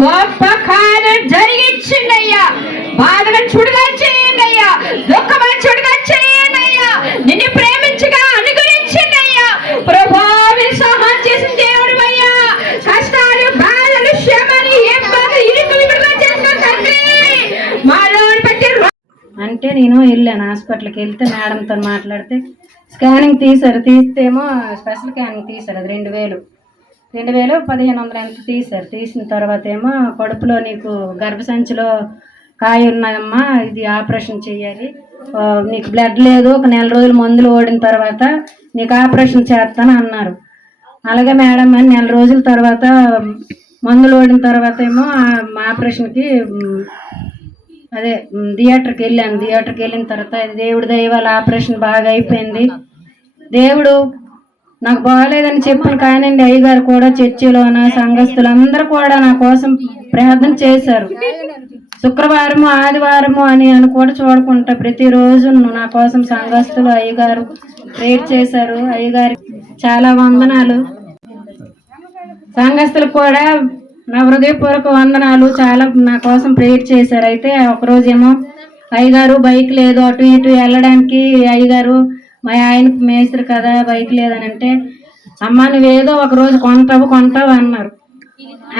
గొప్ప కార్యం జరిగించింది అయ్యా. బాధగా చుడుగా చేయండి అయ్యా, దుఃఖమా చుడుగా చేయండి అయ్యా. నిన్ను ప్రేమించగా అనుగ్రహించండి అయ్యా. ప్రభావి సహాయం చేసిన దేవుడు అయ్యా. కష్టాలు, బాధలు, శ్రమలు, ఇబ్బందులు, ఇరుకులు విడుదల చేసిన తండ్రి మాలో పెట్టి అంటే నేను వెళ్ళాను హాస్పిటల్కి. వెళ్తే మేడంతో మాట్లాడితే స్కానింగ్ తీశారు. తీస్తేమో స్పెషల్ స్కానింగ్ తీశారు. అది 2000 1500 ఎంత తీశారు. తీసిన తర్వాత ఏమో కడుపులో నీకు గర్భసంచిలో కాయ ఉన్నదమ్మా, ఇది ఆపరేషన్ చేయాలి, నీకు బ్లడ్ లేదు, ఒక నెల రోజులు మందులు ఓడిన తర్వాత నీకు ఆపరేషన్ చేస్తాను అన్నారు. అలాగే మేడం అని నెల రోజుల తర్వాత మందులు ఓడిన తర్వాత ఏమో ఆపరేషన్కి అదే థియేటర్కి వెళ్ళాను. థియేటర్కి వెళ్ళిన తర్వాత దేవుడి దయ వల్ల ఆపరేషన్ బాగా అయిపోయింది. దేవుడు నాకు బాగాలేదని చెప్పిన కానండి అయ్యగారు కూడా చర్చిలోన సంఘస్థులు అందరూ కూడా నా కోసం ప్రార్థన చేశారు. శుక్రవారము ఆదివారము అని కూడా చూడకుండా ప్రతిరోజు నా కోసం సంఘస్థులు అయ్యగారు ప్రేర్ చేశారు. అయ్యగారి చాలా వందనాలు. సంఘస్థులు కూడా నా హృదయపూర్వక వందనాలు. చాలా నా కోసం ప్రేర్ చేశారు. అయితే ఒకరోజేమో అయ్యగారు బైక్ లేదు, అటు ఇటు వెళ్ళడానికి అయ్యగారు మా ఆయనకు మేస్త్రి కదా బైక్ లేదని అంటే, అమ్మ నువ్వేదో ఒకరోజు కొంటావు అన్నారు.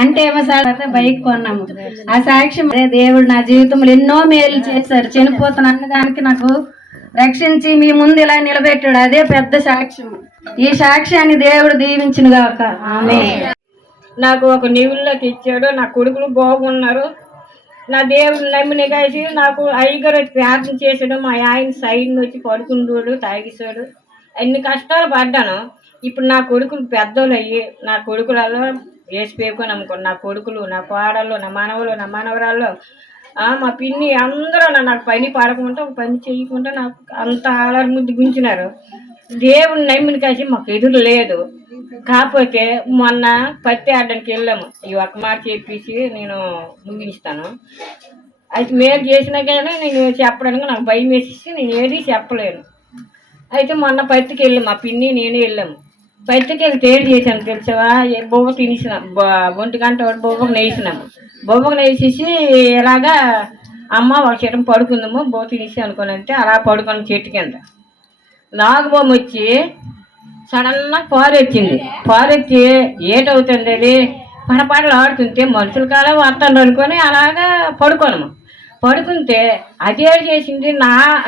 అంటే ఏమో సార్ బైక్ కొన్నాము. ఆ సాక్ష్యం దేవుడు నా జీవితంలో ఎన్నో మేలు చేశారు. చనిపోతున్న అన్నదానికి నాకు రక్షించి మీ ముందు ఇలా నిలబెట్టాడు. అదే పెద్ద సాక్ష్యం. ఈ సాక్ష్యాన్ని దేవుడు దీవించును గాక. ఆమేన్. నాకు ఒక నీవుల్లోకి ఇచ్చాడు. నా కొడుకులు బాగున్నారు. నా దేవుడు నమ్మిన కలిసి నాకు అయ్యగారు ప్రార్థన చేశాడు. మా ఆయన సైడ్ వచ్చి పడుకుంటాడు, తాగిస్తాడు. అన్ని కష్టాలు పడ్డాను. ఇప్పుడు నా కొడుకులు పెద్దోళ్ళు అయ్యి నా కొడుకులలో వేసిపోయి నమ్ముకోండి. నా కొడుకులు, నా కోడళ్ళు, నా మనవలు, నా మనవరాళ్ళు, మా పిన్ని అందరూ నాకు పని పడకుండా ఒక పని చేయకుండా నాకు అంత ఆలర్ ముద్దు గుంచినారు. దేవుడు నమ్మిన కలిసి మాకు ఎదురు లేదు. కాకపోతే మొన్న పత్తి ఆడడానికి వెళ్ళాము. ఈ ఒక్క మాట చెప్పేసి నేను ముగిస్తాను. అయితే మేము చేసినా కానీ నేను చెప్పడానికి నాకు భయం వేసేసి నేను ఏది చెప్పలేను. అయితే మొన్న పత్తికి వెళ్ళాము, మా పిన్ని నేను వెళ్ళాము. పత్తికి వెళ్ళి తేడు చేశాను తెలుసావా. బొవ్వ తినేసినాం, 1 గంట బొవ్వకు నేసినాము. బొవ్వకు నేసేసి ఇలాగా అమ్మ ఒక చెట్టు పడుకుందాము బొవ్వ తినేసి అనుకోని అంటే అలా పడుకొని చెట్టు కింద నాగుబొమ్మ వచ్చి సడన్గా పారెచ్చింది. పారెచ్చి ఏటవుతుంది అది పడపాటలు ఆడుతుంటే మనుషుల కాలం వస్తాను అనుకొని అలాగా పడుకుంటే అదే చేసింది.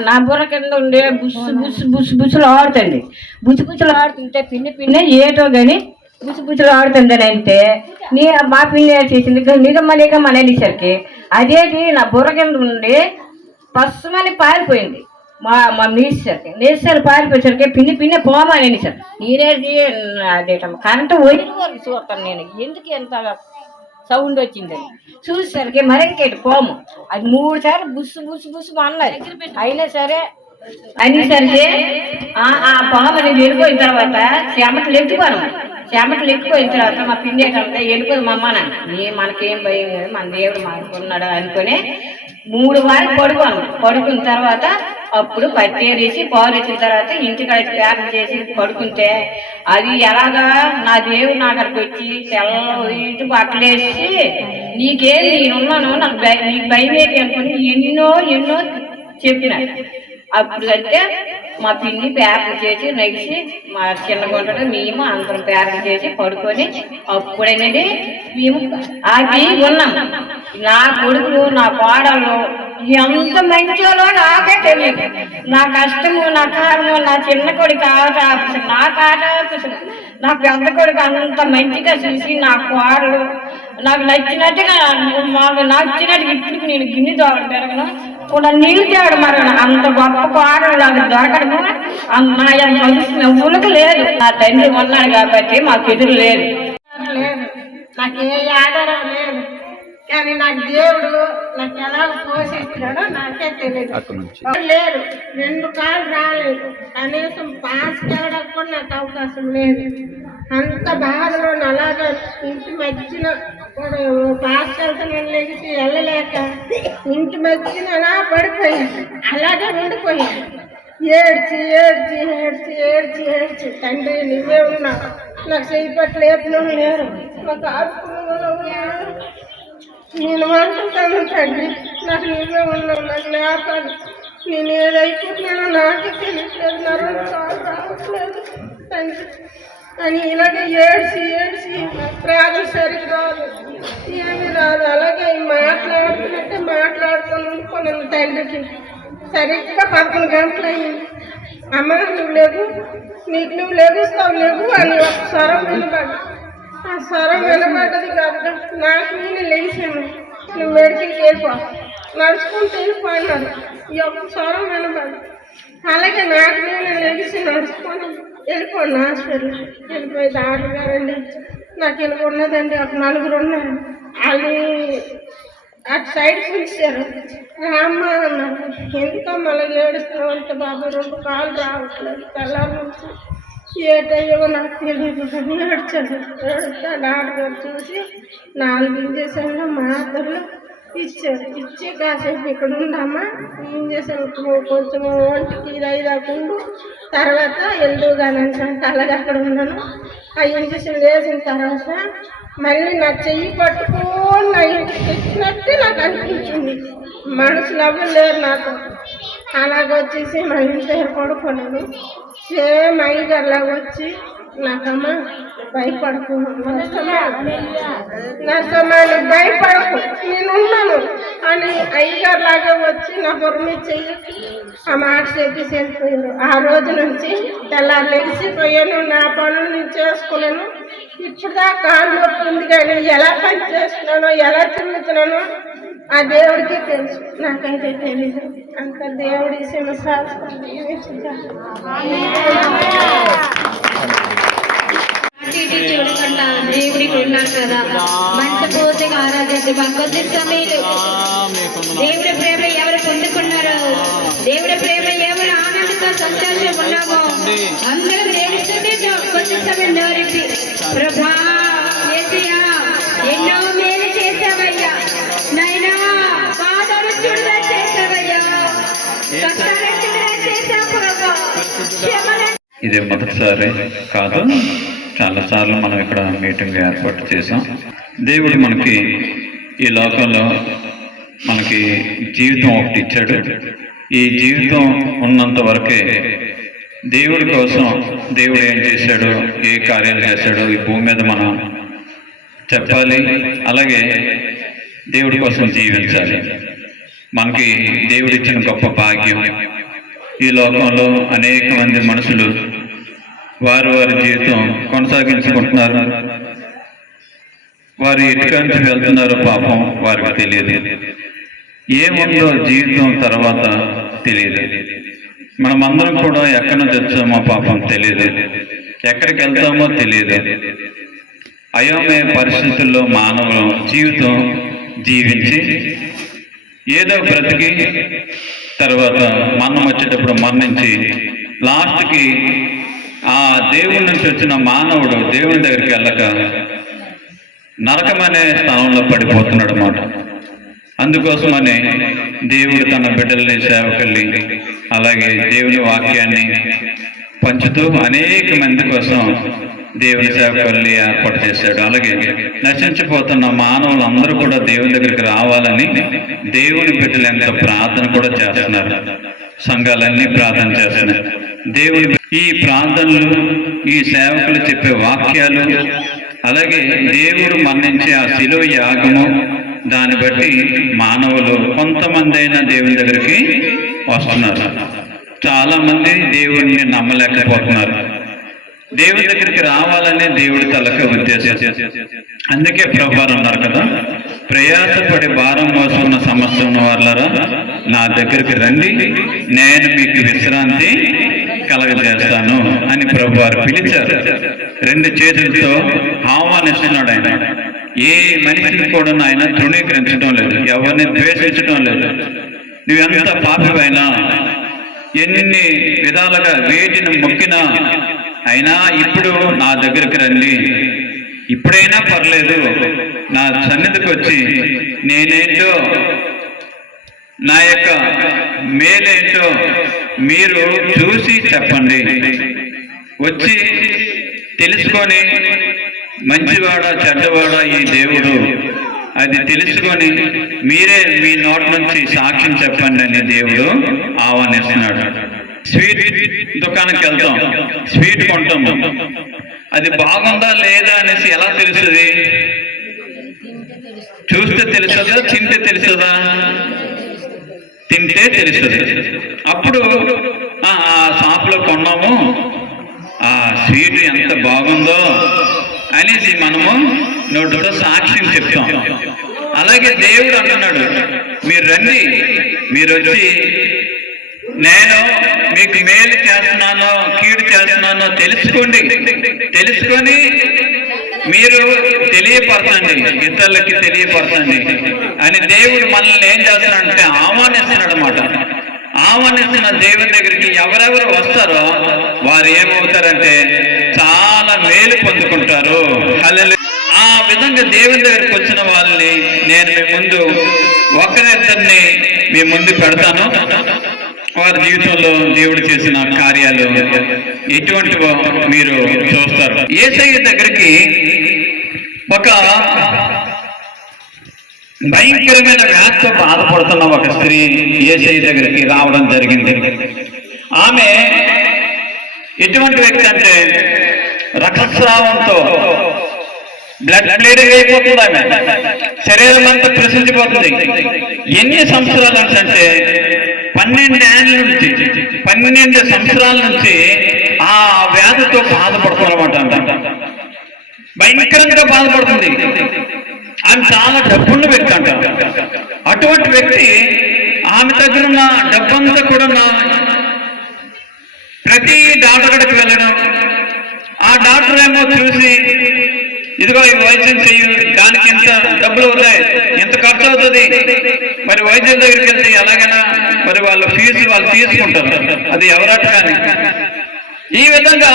నా బుర్ర కింద ఉండే బుస్సులు ఆడుతుంది. బుచ్చులు ఆడుతుంటే పిన్ని ఏటో కానీ బుచ్చులు ఆడుతుందని అంటే మా పిన్ని చేసింది నిగమ్మ అనేసరికి అదేది నా బుర్ర కింద ఉండి పసుమని పారిపోయింది. మా నేసరికి పారిపోయేసరికి పిన్ని పోమని సార్. నేనేది అదేటమ్మా కరెంటు వైరు వరకు చూస్తాను నేను ఎందుకు ఎంత సౌండ్ వచ్చిందని చూసేసరికి మరింకేటి పోము. అది 3 సార్లు బుస్సు అన్నది. అయినా సరే అనేసరికి ఆ పాము అనేది వెళ్ళిపోయిన తర్వాత చెమటలు ఎక్కిపోయిన తర్వాత మా పిన్ని ఏంటంటే వెళ్ళిపోయింది మా అమ్మ మనకేం భయం లేదు, మన దేవుడు మానుకున్నాడు అనుకుని 3 వారాలు పడుకున్న తర్వాత అప్పుడు పట్టేసి పారేసిన తర్వాత ఇంటికి ప్యాక్ చేసి పడుకుంటే అది ఎలాగా నా దేవుడు నా అక్కడికి వచ్చి తెల్ల బట్టలేసి నీకేమి నేనున్నాను నాకు నీకు భయం ఏంటి అనుకుని ఎన్నో చెప్పిన. అప్పుడు అంటే మా పిన్ని ప్యాక్ చేసి నగిసి మా చిన్న గుంటలో మేము అందరం ప్యాక్ చేసి పడుకొని అప్పుడనేది మేము అది ఉన్నాం. నా కొడుకులు నా కోడలు ఎంత మంచోలో నాకే తెలియదు. నా కష్టము నా కారణము నా చిన్న కొడుకు నా కాట నా పెద్ద కొడుకు అంత మంచిగా చూసి నా కోడలు నాకు నచ్చినట్టుగా నాకు నచ్చినట్టుగా ఇప్పటికి నేను గిన్నె దోగడం పెరగను కూడా నీళ్ళు తేవడం మరగను. అంత గొప్ప కోడలు నాకు దొరకడము నా ఉలకు లేదు. నా తండ్రి ఉన్నాడు కాబట్టి మాకు ఎదురు లేదు. నాకు ఏ ఆధారం లేదు. కానీ నాకు దేవుడు నాకు ఎలా పోషిస్తున్నాడో నాకే తెలియదు. లేదు 2 కాళ్ళు రాలేదు. కనీసం పాస్కి వెళ్ళడానికి కూడా నాకు అవకాశం లేదు. అంత బాధలో అలాగా ఇంటి మధ్యన పాస్కి వెళ్తే నేను లెగిసి వెళ్ళలేక ఇంటి మధ్యన అలా పడిపోయాను. అలాగే ఉండిపోయాను. ఏడ్చి తండ్రి నువ్వే ఉన్నావు, నాకు చేయి పట్ల లేపిన లేరు, నాకు ఆడుకున్న నేను అనుకుంటాను తండ్రి, నాకు నీవే ఉన్నావు, నాకు లేపాలి. నేను ఏదైపోతున్నానో నాకే తెలియట్లేదు, నా రెండు కాళ్ళు రావట్లేదు తండ్రి అని ఇలాగే ఏడ్చి ఏడ్చి ప్రాణం సరిగ్గా రాదు, ఏమీ రాదు. అలాగే మాట్లాడుతున్నట్టే మాట్లాడుతూ ఉండిపోయాను తండ్రికి. సరిగ్గా 11 గంటలు అయ్యింది. అమ్మ నువ్వు లేవు, నీకు నువ్వు లేగుస్తావు లేవు అని ఒక స్వరం వినపడ్డా. ఆ స్వరం వినపడ్డది కాదు, నాకు నేను లేచాను. నువ్వు మెడికల్కి వెళ్ళిపో, నడుచుకుంటూ వెళ్ళిపోయినాడు. ఈ యొక్క స్వరం వినపడ్డా. అలాగే నాకు నేను లేచి నడుచుకొని వెళ్ళిపోండి హాస్పిటల్. వెళ్ళిపోయి డాక్టర్ గారండి నాకు ఇలా ఉన్నదండి, ఒక 4 ఉన్నారు. వాళ్ళు అటు సైడ్ పిలిచారు. రామ్మ అన్నారు. ఎందుకమ్మా అలా ఏడుస్తున్నావు అంటే, బాబు 2 కాళ్ళు రావట్లేదు, తెల్లారి నుంచి ఏటయ్యో నాకు తెలియదు అని ఏడ్చాడు. ఏడుస్తా డాక్టర్ గారు చూసి 4 ఇంజక్షన్లు మాత్రలు ఇచ్చారు. ఇచ్చి కాసేపు ఇక్కడ ఉండమ్మా, ఇంజక్షన్ కొంచెం ఒంటికి ఇదైదాకుండు, తర్వాత ఎందుగానంటే అలాగే అక్కడ ఉన్నాను. ఆ ఇంజక్షన్ వేసిన తర్వాత మళ్ళీ నా చెయ్యి పట్టుకొని నా ఇంటికి తెచ్చినట్టే నాకు అనిపించింది. మనుషులు ఎవరు లేరు నాతో. అలాగొచ్చేసి మా ఇంటి దగ్గర పడుకున్నాను. సేమ్ అయ్యగారులాగా వచ్చి నాకమ్మ భయపడకు నర్సమ్మ, భయపడకు నేనున్నాను అని అయ్యగారులాగా వచ్చి నా బొర్ర చెయ్యి ఆ మాట చెప్పేసి వెళ్ళిపోయారు. ఆ రోజు నుంచి తెల్లారు లెగిసిపోయాను, నా పనులు నేను చేసుకున్నాను. ఇప్పుడు దాకా కాళ్ళు నొప్పి ఉంది, కానీ ఎలా పని చేస్తున్నానో ఎలా తిరుగుతున్నానో ఆ దేవుడికి తెలుసు, నాకైతే తెలీదు. అంత దేవుడి చూడకుండా దేవుడికి ఉన్నారు కదా, మంచి పూర్తిగా ఆరాధించి కొద్ది సమయంలో దేవుడి ప్రేమ ఎవరు పొందుకున్నారో, దేవుడి ప్రేమ ఎవరు ఆనందంతో సంతోషం ఉన్నామో అందరూ దేవుడితో కొద్ది సమయం నోరిపి ప్రభా యేసయ్యా ఎన్నో మేలు చేశావయ్యా, నైనా బాధలు చూడగా చేశావయ్యా, కష్టాలు చూడగా చేశావు ప్రభా, క్షమల. ఇదే మొదటిసారి కాదు, చాలాసార్లు మనం ఇక్కడ మీటింగ్ ఏర్పాటు చేసాం. దేవుడు మనకి ఈ లోకంలో మనకి జీవితం ఒకటి ఇచ్చాడు. ఈ జీవితం ఉన్నంత వరకే దేవుడి కోసం దేవుడు ఏం చేశాడు, ఏ కార్యాలు చేశాడో ఈ భూమి మీద మనం చెప్పాలి. అలాగే దేవుడి కోసం జీవించాలి. మనకి దేవుడిచ్చిన గొప్ప భాగ్యం. ఈ లోకంలో అనేక మంది మనుషులు వారి జీవితం కొనసాగించుకుంటున్నారు. వారు ఎక్కడి నుంచి వెళ్తున్నారో పాపం వారికి తెలియదు. ఏముందో జీవితం తర్వాత తెలియదు. మనమందరం కూడా ఎక్కడి నుంచి వచ్చామో పాపం తెలియదు, ఎక్కడికి వెళ్తామో తెలియదు. అయోమయ పరిస్థితుల్లో మానవులు జీవితం జీవించి ఏదో బ్రతికి తర్వాత మరణం వచ్చేటప్పుడు మరణించి లాస్ట్కి ఆ దేవుడి నుంచి వచ్చిన మానవుడు దేవుని దగ్గరికి వెళ్ళక నరకమనే స్థానంలో పడిపోతున్నాడు అన్నమాట. అందుకోసమని దేవుడు తన బిడ్డల్ని సేవకుల్ని అలాగే దేవుని వాక్యాన్ని పంచుతూ అనేక మంది కోసం దేవుని సేవకుల్ని ఏర్పాటు చేశాడు. అలాగే నశించిపోతున్న మానవులు అందరూ కూడా దేవుని దగ్గరికి రావాలని దేవుని బిడ్డలు ఎంత ప్రార్థన కూడా చేస్తున్నారు. సంఘాలన్నీ ప్రార్థన చేస్తున్నాయి. దేవుని ఈ ప్రార్థనలు, ఈ సేవకులు చెప్పే వాక్యాలు, అలాగే దేవుడు మరణించే ఆ శిలువ యాగము, దాన్ని బట్టి మానవులు కొంతమంది అయినా దేవుని దగ్గరికి వస్తున్నారు. చాలా మంది దేవుడిని నమ్మలేకపోతున్నారు. దేవుని దగ్గరికి రావాలనే దేవుడి తలక ఉద్దేశం. అందుకే ప్రభువారు అన్నారు కదా, ప్రయాసపడి భారం మోసుకున్న సమస్య ఉన్న వాళ్ళరా నా దగ్గరికి రండి, నేను మీకు విశ్రాంతి కలగజేస్తాను అని ప్రభువారు పిలిచారు. 2 చేతులతో ఆహ్వానిస్తున్నాడు ఆయన. ఏ మనిషిని కూడా ఆయన తృణీకరించడం లేదు, ఎవరిని ద్వేషించడం లేదు. నువ్వెంత పాపివైనా, ఎన్ని విధాలుగా వేటిని మొక్కినా అయినా ఇప్పుడు నా దగ్గరికి రండి, ఇప్పుడైనా పర్లేదు, నా సన్నిధికి వచ్చి నేనేంటో నా యొక్క మేలేంటో మీరు చూసి చెప్పండి. వచ్చి తెలుసుకొని మంచివాడా చెడ్డవాడా ఈ దేవుడు అది తెలుసుకొని మీరే మీ నోటి నుంచి సాక్ష్యం చెప్పండి అని దేవుడు ఆహ్వానిస్తున్నాడు. స్వీట్ దుకాణానికి వెళ్తాం, స్వీట్ కొంటాం, అది బాగుందా లేదా అనేసి ఎలా తెలుస్తుంది? చూస్తే తెలుస్తుందా, తింటే తెలుస్తుందా? తింటే తెలుస్తుంది. అప్పుడు ఆ షాప్లో కొన్నాము, ఆ స్వీట్ ఎంత బాగుందో అనేసి మనము నోటితో సాక్ష్యం చెప్తాం. అలాగే దేవుడు అంటున్నాడు, మీరు రండి, మీరు వచ్చి నేను మీకు మేలు చేస్తున్నానో కీడు చేస్తున్నానో తెలుసుకోండి, తెలుసుకొని మీరు తెలియపరచండి, ఇతరులకి తెలియపరచండి అని దేవుడు మనల్ని ఏం చేస్తున్నాడంటే ఆహ్వానిస్తున్నాడు అన్నమాట. ఆహ్వానిస్తున్న దేవుని దగ్గరికి ఎవరెవరు వస్తారో వారు ఏమవుతారంటే చాలా మేలు పొందుకుంటారు. హల్లెలూయా. ఆ విధంగా దేవుని దగ్గరికి వచ్చిన వాళ్ళని నేను మీ ముందు ఒకరిద్దరిని మీ ముందు పెడతాను. వారి జీవితంలో దేవుడు చేసిన కార్యాలు ఎటువంటివో మీరు చూస్తారు. యేసయ్య దగ్గరికి ఒక భయంకరమైన వ్యాధితో బాధపడుతున్న ఒక స్త్రీ యేసయ్య దగ్గరికి రావడం జరిగింది. ఆమె ఎటువంటి వ్యక్తి అంటే రక్తస్రావంతో బ్లడ్ బ్లీడింగ్ అయిపోతుంది, ఆమె శరీరం అంతా ప్రశ్నించిపోతుంది. ఎన్ని సంవత్సరాల నుంచి అంటే 12 సంవత్సరాల నుంచి ఆ వ్యాధితో బాధపడుతున్నమాట. భయంకరంగా బాధపడుతుంది. ఆమె చాలా డబ్బున్న వ్యక్తి అంట. అటువంటి వ్యక్తి ఆమె దగ్గర ఉన్న డబ్బంతా కూడా ప్రతి డాక్టర్ గడికి వెళ్ళడం, ఆ డాక్టర్ ఏమో చూసి ఇదిగో ఈ వైద్యం చెయ్యి, దానికి ఎంత డబ్బులు అవుతాయి, ఎంత ఖర్చు అవుతుంది, మరి వైద్యుల దగ్గరికి వెళ్తే ఎలాగైనా మరి వాళ్ళ ఫీజు వాళ్ళు తీసుకుంటారు, అది ఎవరట కానీ. ఈ విధంగా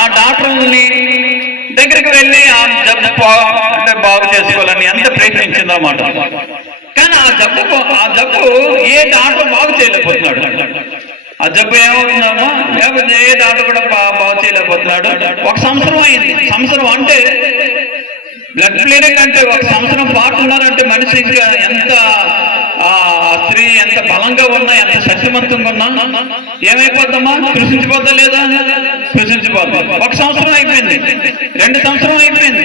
ఆ డాక్టర్ని దగ్గరికి వెళ్ళి ఆ జబ్బు అంటే బాగు చేసుకోవాలని ఎంత ప్రయత్నించిందన్నమాట. కానీ ఆ జబ్బు ఏ డాక్టర్ బాగు చేయలేకపోతున్నాడు. ఆ జబ్బు ఏమవుతున్నామో లేకపోతే ఏ డాక్టర్ కూడా బాగు చేయలేకపోతున్నాడు. 1 సంవత్సరం అయింది. సంవత్సరం అంటే బ్లడ్ బ్లీడింగ్ అంటే 1 సంవత్సరం పాటు ఉన్నారంటే మనిషి ఇంకా ఎంత స్త్రీ ఎంత బలంగా ఉన్నా, ఎంత శక్తివంతంగా ఉన్నా ఏమైపోద్దమ్మా? కృషించిపోద్దా లేదా? కృషించిపోద్దా. 1 సంవత్సరం అయిపోయింది, 2 సంవత్సరం అయిపోయింది,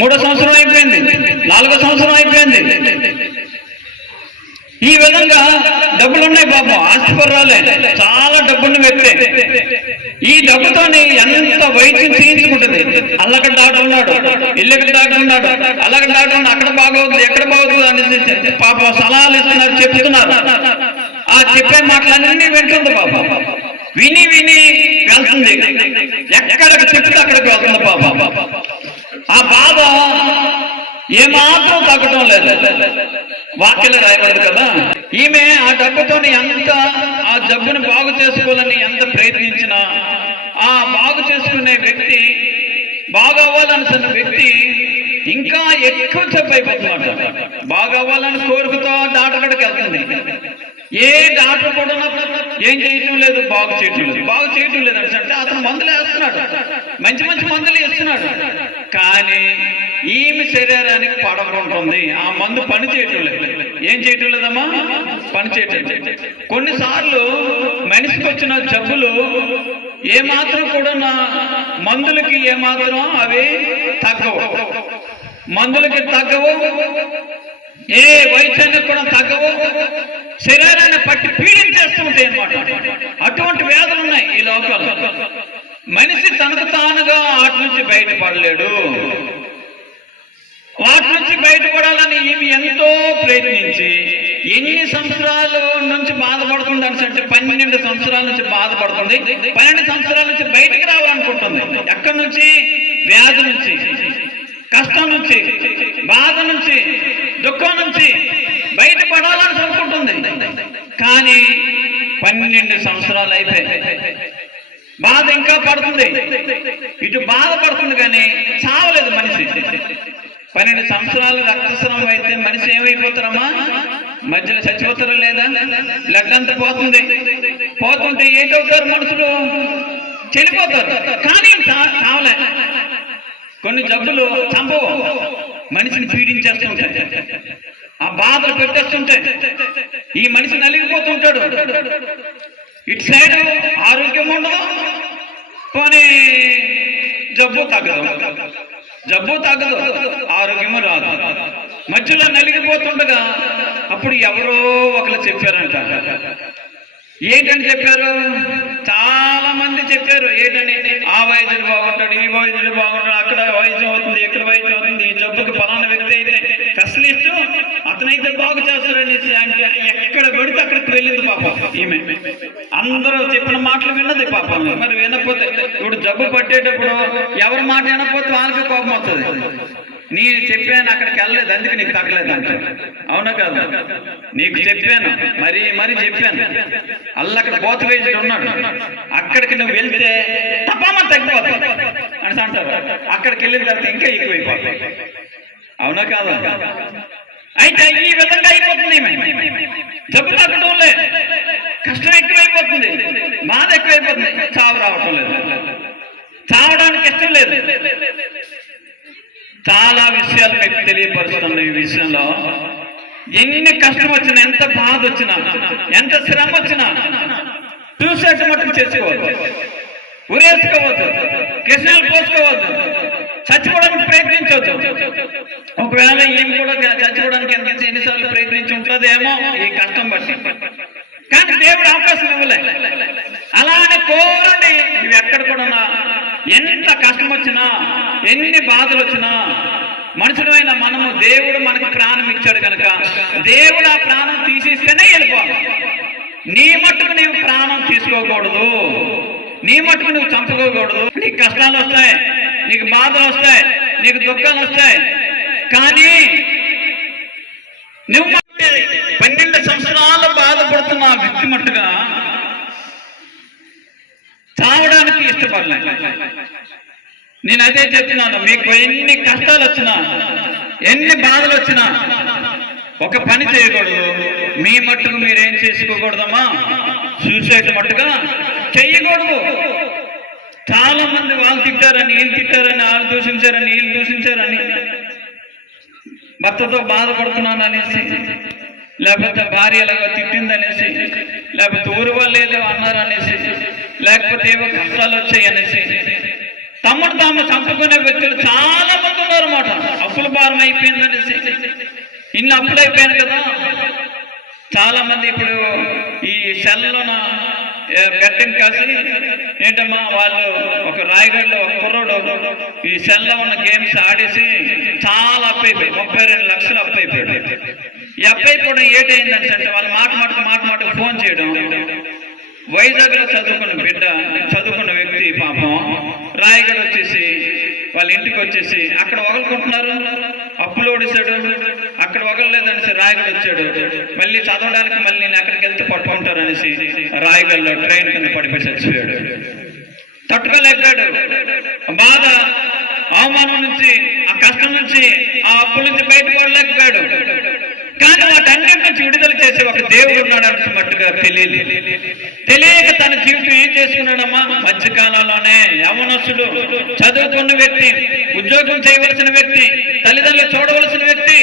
3వ సంవత్సరం అయిపోయింది, 4వ సంవత్సరం అయిపోయింది. ఈ విధంగా డబ్బులున్నాయి పాపం, ఆస్తిపర్రాలే, చాలా డబ్బున్న వ్యక్తి. ఈ డబ్బుతోని ఎంత వైద్యం చేయించుకుంటుంది. అల్లక్కడ డాక్టర్ ఉన్నాడు, ఇల్లెక్కడ డాక్టర్ ఉన్నాడు, అలాగే డాక్టర్ అక్కడ బాగోదు, ఎక్కడ బాగోదు అని పాపం సలహాలు ఇస్తున్నారు, చెప్తున్నారు. ఆ చెప్పే మాటలన్నీ వింటుంది పాపం. విని వెళ్తుంది, ఎక్కడికి చెప్తే అక్కడికి వెళ్తుంది పాపం. ఆ బాధ ఏమాత్రం తగ్గడం లేదు. వాక్యలో రాయబడదు కదా. ఈమె ఆ డబ్బుతోని ఎంత ఆ జబ్బును బాగు చేసుకోవాలని ఎంత ప్రయత్నించినా ఆ బాగు చేసుకునే వ్యక్తి, బాగా అవ్వాలనుకున్న వ్యక్తి ఇంకా ఎక్కువ జబ్బు అయిపోతున్నాడు. బాగా అవ్వాలని కోరుకుతో డాక్టర్ కాడికి వెళ్తుంది. ఏ డాక్టర్ కూడా ఏం చేయటం లేదు, బాగు చేయటం లేదు అంటే అతను మందులు వేస్తున్నాడు, మంచి మందులు ఇస్తున్నాడు. కానీ ఈమె శరీరానికి పడకుంటుంది. ఆ మందు పని చేయటం లేదు. ఏం చేయటం లేదమ్మా? పని చేయటం లేదు. కొన్నిసార్లు మనిషికి వచ్చిన జబ్బులు ఏమాత్రం కూడా మందులకి ఏమాత్రం అవి తగ్గవు, మందులకి తగ్గవు, ఏ వైద్యానికి కూడా తగ్గవు, శరీరాన్ని పట్టి పీడించేస్తూ ఉంటాయి అన్నమాట. అటువంటి వ్యాధులు ఉన్నాయి ఈ లోకంలో. మనిషి తనకు తానుగా వాటి నుంచి బయటపడలేడు. వాటి నుంచి బయటపడాలని ఈమె ఎంతో ప్రయత్నించి ఎన్ని సంవత్సరాల నుంచి బాధపడుతుంది అంటే 12 సంవత్సరాల నుంచి బాధపడుతుంది. 12 సంవత్సరాల నుంచి బయటకు రావాలనుకుంటుంది. ఎక్కడి నుంచి? వ్యాధి నుంచి, కష్టం నుంచి, బాధ నుంచి, దుఃఖం నుంచి బయటపడాలని అనుకుంటుంది. కానీ 12 సంవత్సరాలు అయిపోయాయి. బాధ ఇంకా పడుతుంది, ఇటు బాధపడుతుంది కానీ చావలేదు మనిషి. 12 సంవత్సరాలు రక్తస్రావం అయితే మనిషి ఏమైపోతారమ్మా? మధ్యలో చచ్చిపోతారా లేదా? బ్లడ్ అంతా పోతుంటే ఏంటవుతారు మనుషులు? చనిపోతారు. కానీ చావలే. కొన్ని జబ్బులు చంపవు. మనిషిని పీడించేస్తుంటాయి, ఆ బాధలు పెట్టేస్తుంటాయి, ఈ మనిషి నలిగిపోతుంటాడు. ఇటు సైడ్ ఆరోగ్యం ఉండదు, పోనీ జబ్బు తగ్గదు, ఆరోగ్యము రాదు. మధ్యలో నలిగిపోతుండగా అప్పుడు ఎవరో ఒకరు చెప్పారంట. ఏంటని చెప్పారు? చాలా మంది చెప్పారు. ఏంటని? ఆ వైద్యుడు బాగుంటాడు, ఈ వైద్యుడు బాగుంటాడు, అక్కడ వైద్యం అవుతుంది, ఇక్కడ వైద్యం అవుతుంది, ఈ జబ్బుకి ఫలానా వ్యక్తి అయితే స్పెషలిస్ట్, అతనైతే బాగు చేస్తారనేసి ఎక్కడ పెడితే అక్కడికి వెళ్ళింది పాపం ఈమె. అందరూ చెప్పిన మాటలు విన్నది పాపం. మరి వినకపోతే ఇప్పుడు జబ్బు పట్టేటప్పుడు ఎవరి మాట వినకపోతే వాళ్ళకి కోపం వస్తుంది. నేను చెప్పాను అక్కడికి వెళ్ళలేదు, అందుకే నీకు తగ్గలేదు అంటే. అవునా కాదు? నీకు చెప్పాను, మరి చెప్పాను. అక్కడ బోత వేసుడు ఉన్నాడు, అక్కడికి నువ్వు వెళ్తే తప్పమా తగ్గిపోతావు అని అంటారు. అక్కడికి వెళ్ళిన తర్వాత ఇంకా ఎక్కువైపోతాయి. అవునా కాదు? అయితే ఈ విధంగా అయిపోతుంది. జబ్బు తగ్గడం లేదు, కష్టం ఎక్కువైపోతుంది, బాధ ఎక్కువైపోతుంది, చావు రావటం లేదు, చావడానికి ఇష్టం లేదు. చాలా విషయాలు మీకు తెలియపరుస్తుంది. ఈ విషయంలో ఎన్ని కష్టం వచ్చినా, ఎంత బాధ వచ్చినా, ఎంత శ్రమ వచ్చినా సూసైడ్ మట్టుకు చేసుకోవద్దు, ఉరేసుకోవద్దు, కిరణాలు పోసుకోవద్దు, చచ్చిపోవడానికి ప్రయత్నించవద్దు. ఒకవేళ ఏం కూడా చచ్చిపోవడానికి ఎన్నిసార్లు ప్రయత్నించి ఉంటుందేమో ఈ కష్టం బట్టి, కానీ దేవుడు అవకాశం ఇవ్వలే. అలానే కోరండి, నువ్వు ఎక్కడ కూడా ఎంత కష్టం వచ్చినా, ఎన్ని బాధలు వచ్చినా, మనుషులమైన మనము దేవుడు మనకు ప్రాణం ఇచ్చాడు కనుక దేవుడు ఆ ప్రాణం తీసేస్తేనే వెళ్ళిపోవాలి. నీ మట్టుకు నీవు ప్రాణం తీసుకోకూడదు, నీ మట్టుకు నువ్వు చంపుకోకూడదు. నీకు కష్టాలు వస్తాయి, నీకు బాధలు వస్తాయి, నీకు దుఃఖాలు వస్తాయి, కానీ నువ్వు 12 సంవత్సరాలు బాధపడుతున్న ఆ వ్యక్తి మట్టుగా చావడానికి ఇష్టపడలే. నేను అదే చెప్తున్నాను, మీకు ఎన్ని కష్టాలు వచ్చినా, ఎన్ని బాధలు వచ్చినా ఒక పని చేయకూడదు. మీ మట్టుకు మీరేం చేసుకోకూడదమ్మా, సూసైడ్ మట్టుగా చెయ్యకూడదు. చాలా మంది వాళ్ళు తిట్టారని, వీళ్ళు తిట్టారని, వాళ్ళు దూషించారని, వీళ్ళు దూషించారని, భర్తతో బాధపడుతున్నాను అనేసి, లేకపోతే భార్య ఎలాగో తిట్టిందనేసి, లేకపోతే ఊరు వాళ్ళు ఏదో అన్నారు అనేసి, లేకపోతే ఏవో కష్టాలు వచ్చాయి అనేసి తమ్ముడు తాము చంపుకునే వ్యక్తులు చాలా మంది ఉన్నారు అన్నమాట. అప్పుల భారం అయిపోయిందనేసి, ఇన్ని అప్పులు అయిపోయాను కదా. చాలా మంది ఇప్పుడు ఈ సెల్లోన బెట్టింగ్ కాసి ఏంటమ్మా, వాళ్ళు ఒక రాయగఢలో ఒక కుర్రోడు ఈ సెల్లో ఉన్న గేమ్స్ ఆడేసి చాలా అప్పు అయిపోయి 32 లక్షలు అప్పు అయిపోయాడు. ఈ అప్పు అయిపోవడం ఏంటైందని అంటే వాళ్ళు మాట ఫోన్ చేయడం. వైజాగ్లో చదువుకున్న వ్యక్తి పాపం రాయగఢ వచ్చేసి వాళ్ళ ఇంటికి వచ్చేసి అక్కడ వగలుకుంటున్నారు, అప్పులు ఓడిస్తాడు, అక్కడ వగలలేదనేసి రాయగఢ వచ్చాడు. మళ్ళీ చదవడానికి మళ్ళీ నేను అక్కడికి వెళ్తే పట్టుకుంటారు అనేసి రాయగఢలో ట్రైన్ కింద పడిపోయి చచ్చిపోయాడు. తట్టుకోలేకపోయాడు. బాధ, అవమానం నుంచి, ఆ కష్టం నుంచి, ఆ అప్పుల నుంచి బయటపడలేకపోయాడు. కానీ వాటన్నిటి నుంచి విడుదల చేసే ఒక దేవుడు ఉన్నాడు అంటే మట్టుగా తెలియక తన జీవితం ఏం చేసుకున్నాడమ్మా, మధ్యకాలంలోనే యవనస్తుడు, చదువుకున్న వ్యక్తి, ఉద్యోగం చేయవలసిన వ్యక్తి, తల్లిదండ్రులు చూడవలసిన వ్యక్తి,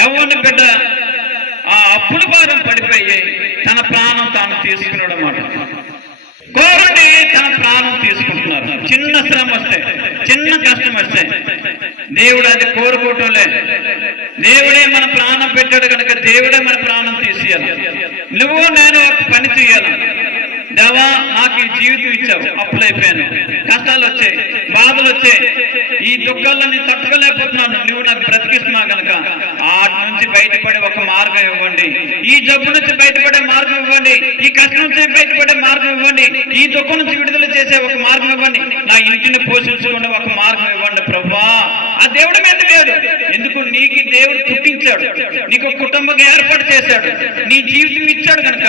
యవ్వన బిడ్డ ఆ అప్పుల భారం పడిపోయి తన ప్రాణం తాను తీసుకున్నాడు అన్నమాట. కోరండి, తన ప్రాణం తీసుకుంటున్నారు. చిన్న శ్రమ వస్తే, చిన్న కష్టం వస్తే దేవుడు అది కోరుకోవటంలే. దేవుడే మన ప్రాణం పెట్టాడు కనుక దేవుడే మన ప్రాణం తీసేయాలి. నువ్వు నేను ఒక పని చేయాలి. దేవా, నాకు ఈ జీవితం ఇచ్చావు, అప్పులైపోయాను, కష్టాలు వచ్చాయి, బాధలు వచ్చాయి, ఈ దుఃఖాలను తట్టుకోలేకపోతున్నాను, నువ్వు నాకు బ్రతికిస్తున్నావు కనుక వాటి నుంచి బయటపడే ఒక మార్గం ఇవ్వండి, ఈ జబ్బు నుంచి బయటపడే మార్గం ఇవ్వండి, ఈ కష్టం నుంచి బయటపడే మార్గం ఇవ్వండి, ఈ దుఃఖం నుంచి విడుదల చేసే ఒక మార్గం ఇవ్వండి, నా ఇంటిని పోషించుకునే ఒక మార్గం ఇవ్వండి ప్రభువా. ఆ దేవుడి మీద లేడు, ఎందుకు నీకు దేవుడు పుట్టించాడు, నీకు కుటుంబం ఏర్పాటు చేశాడు, నీ జీవితం ఇచ్చాడు కనుక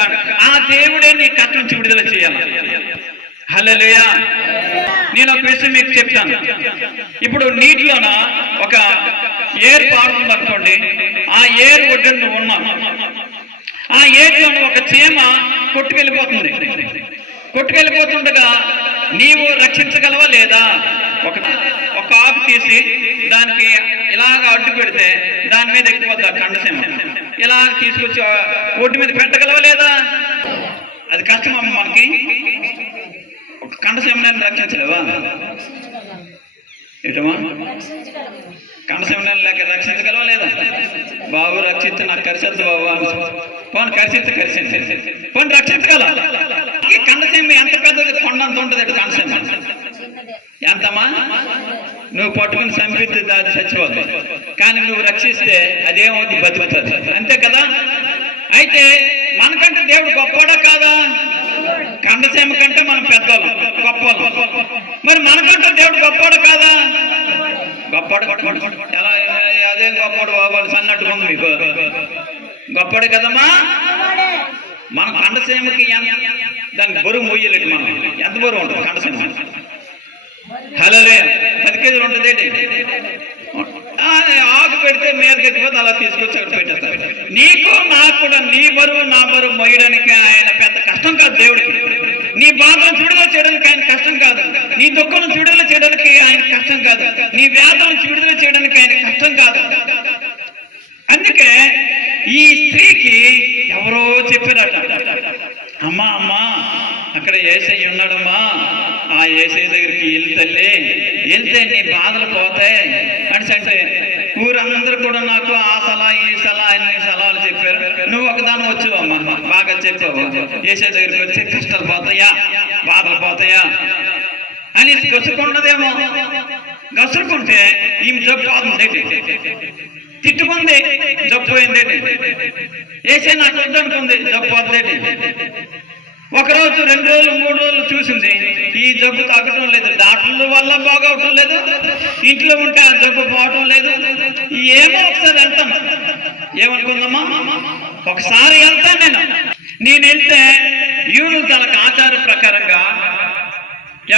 ఆ దేవుడే నీ కష్టం నుంచి విడుదల చేయాలి. హల్లెలూయా. నేను ఒక విషయం మీకు చెప్తాను. ఇప్పుడు నీటిలోన ఒక ఏరు పారుతుంది అనుకోండి, ఆ ఏరు ఒడ్డున నువ్వు ఉన్నావు, ఆ ఏరులోన ఒక చీమ కొట్టుకెళ్ళిపోతుంది. కొట్టుకెళ్ళిపోతుండగా నీవు రక్షించగలవా లేదా? ఒక ఆకు తీసి దానికి ఇలాగ అడ్డు పెడితే దాని మీద ఎక్కిపోద్ది కండసీమ. ఇలా తీసుకొచ్చి ఒడ్డు మీద పెట్టగలవా లేదా? అది కష్టమమ్మ మనకి. ఒక కండసీమని రక్షించలేవా? ఏటమ్మా కండసీమని లేక రక్షించగలవా లేదా? బాబు రక్షించి నాకు కరిసెత్తు బాబు పోను కరిసింది పోను రక్షించగల. కండసీమ ఎంత పెద్దది? కొండంత ఉంటుంది కండసీమ. ఎంతమ్మా? నువ్వు పట్టుకుని చంపితే అది చచ్చిపోద్ది, కానీ నువ్వు రక్షిస్తే అదేమవుతుంది? బతుకుతుంది. అంతే కదా? అయితే మనకంటే దేవుడు గొప్పవాడా కాదా? కండసీమ కంటే మనం పెద్దవాళ్ళం, గొప్పవాళ్ళం. మరి మనకంటే దేవుడు గొప్పవాడు కాదా? గొప్పవాడు. ఎలా? అదేం గొప్పవాడు బాబు సన్నట్టుకుంది మీకు. గొప్పవాడు కదమ్మా. మన కండసీమకి దానికి బరువు మొయ్యలేదు. మనం ఎంత బరువు ఉంటుంది కండసీమ? హలోలే 10 కేజీలు ఉంటుంది. ఆకు పెడితే మీద కట్టిపోతే అలా తీసుకొచ్చి అక్కడ పెట్టేస్తారు. నీకు నాకు కూడా నీ బరువు నా బరువు మొయ్యడానికి ఆయన పెద్ద కష్టం కాదు దేవుడికి. నీ బాధను విడుదల చేయడానికి ఆయన కష్టం కాదు. నీ దుఃఖం విడుదల చేయడానికి ఆయన కష్టం కాదు. నీ వ్యాధులను విడుదల చేయడానికి ఆయన కష్టం కాదు. అందుకే ఈ స్త్రీకి ఎవరో చెప్పారట, అమ్మా అమ్మా అక్కడ యేసయ్య ఉన్నాడమ్మా, ఆ యేసయ్య దగ్గరికి వెళ్తే నీ బాధలు పోతాయి అని అంటే ఊరందరూ కూడా నాకు ఆ సలహా ఈ సలహా అన్ని సలహాలు చెప్పారు. నువ్వు ఒకదాని వచ్చావు అమ్మా, బాగా చెప్పావు. యేసయ్య దగ్గరికి వచ్చి కష్టాలు పోతాయా, బాధలు పోతాయా అని గసురుకున్నదేమో. గసురుకుంటే ఈమె జబ్బు అవుతుంది, తిట్టుకుంది, జబ్బు పోయింది. యేసయ్య నాకు వద్దనుకుంది, జబ్బు అవుతుంది. 1 రోజు 2 రోజులు 3 రోజులు చూసింది, ఈ జబ్బు తగ్గటం లేదు. డాక్టర్ల వల్ల బాగవటం లేదు, ఇంట్లో ఉంటే ఆ జబ్బు పోవటం లేదు. ఏమో ఒకసారి వెళ్తాను. ఏమనుకుందమ్మా? ఒకసారి వెళ్తాను నేను వెళ్తే యూదుల తనకు ఆచార ప్రకారంగా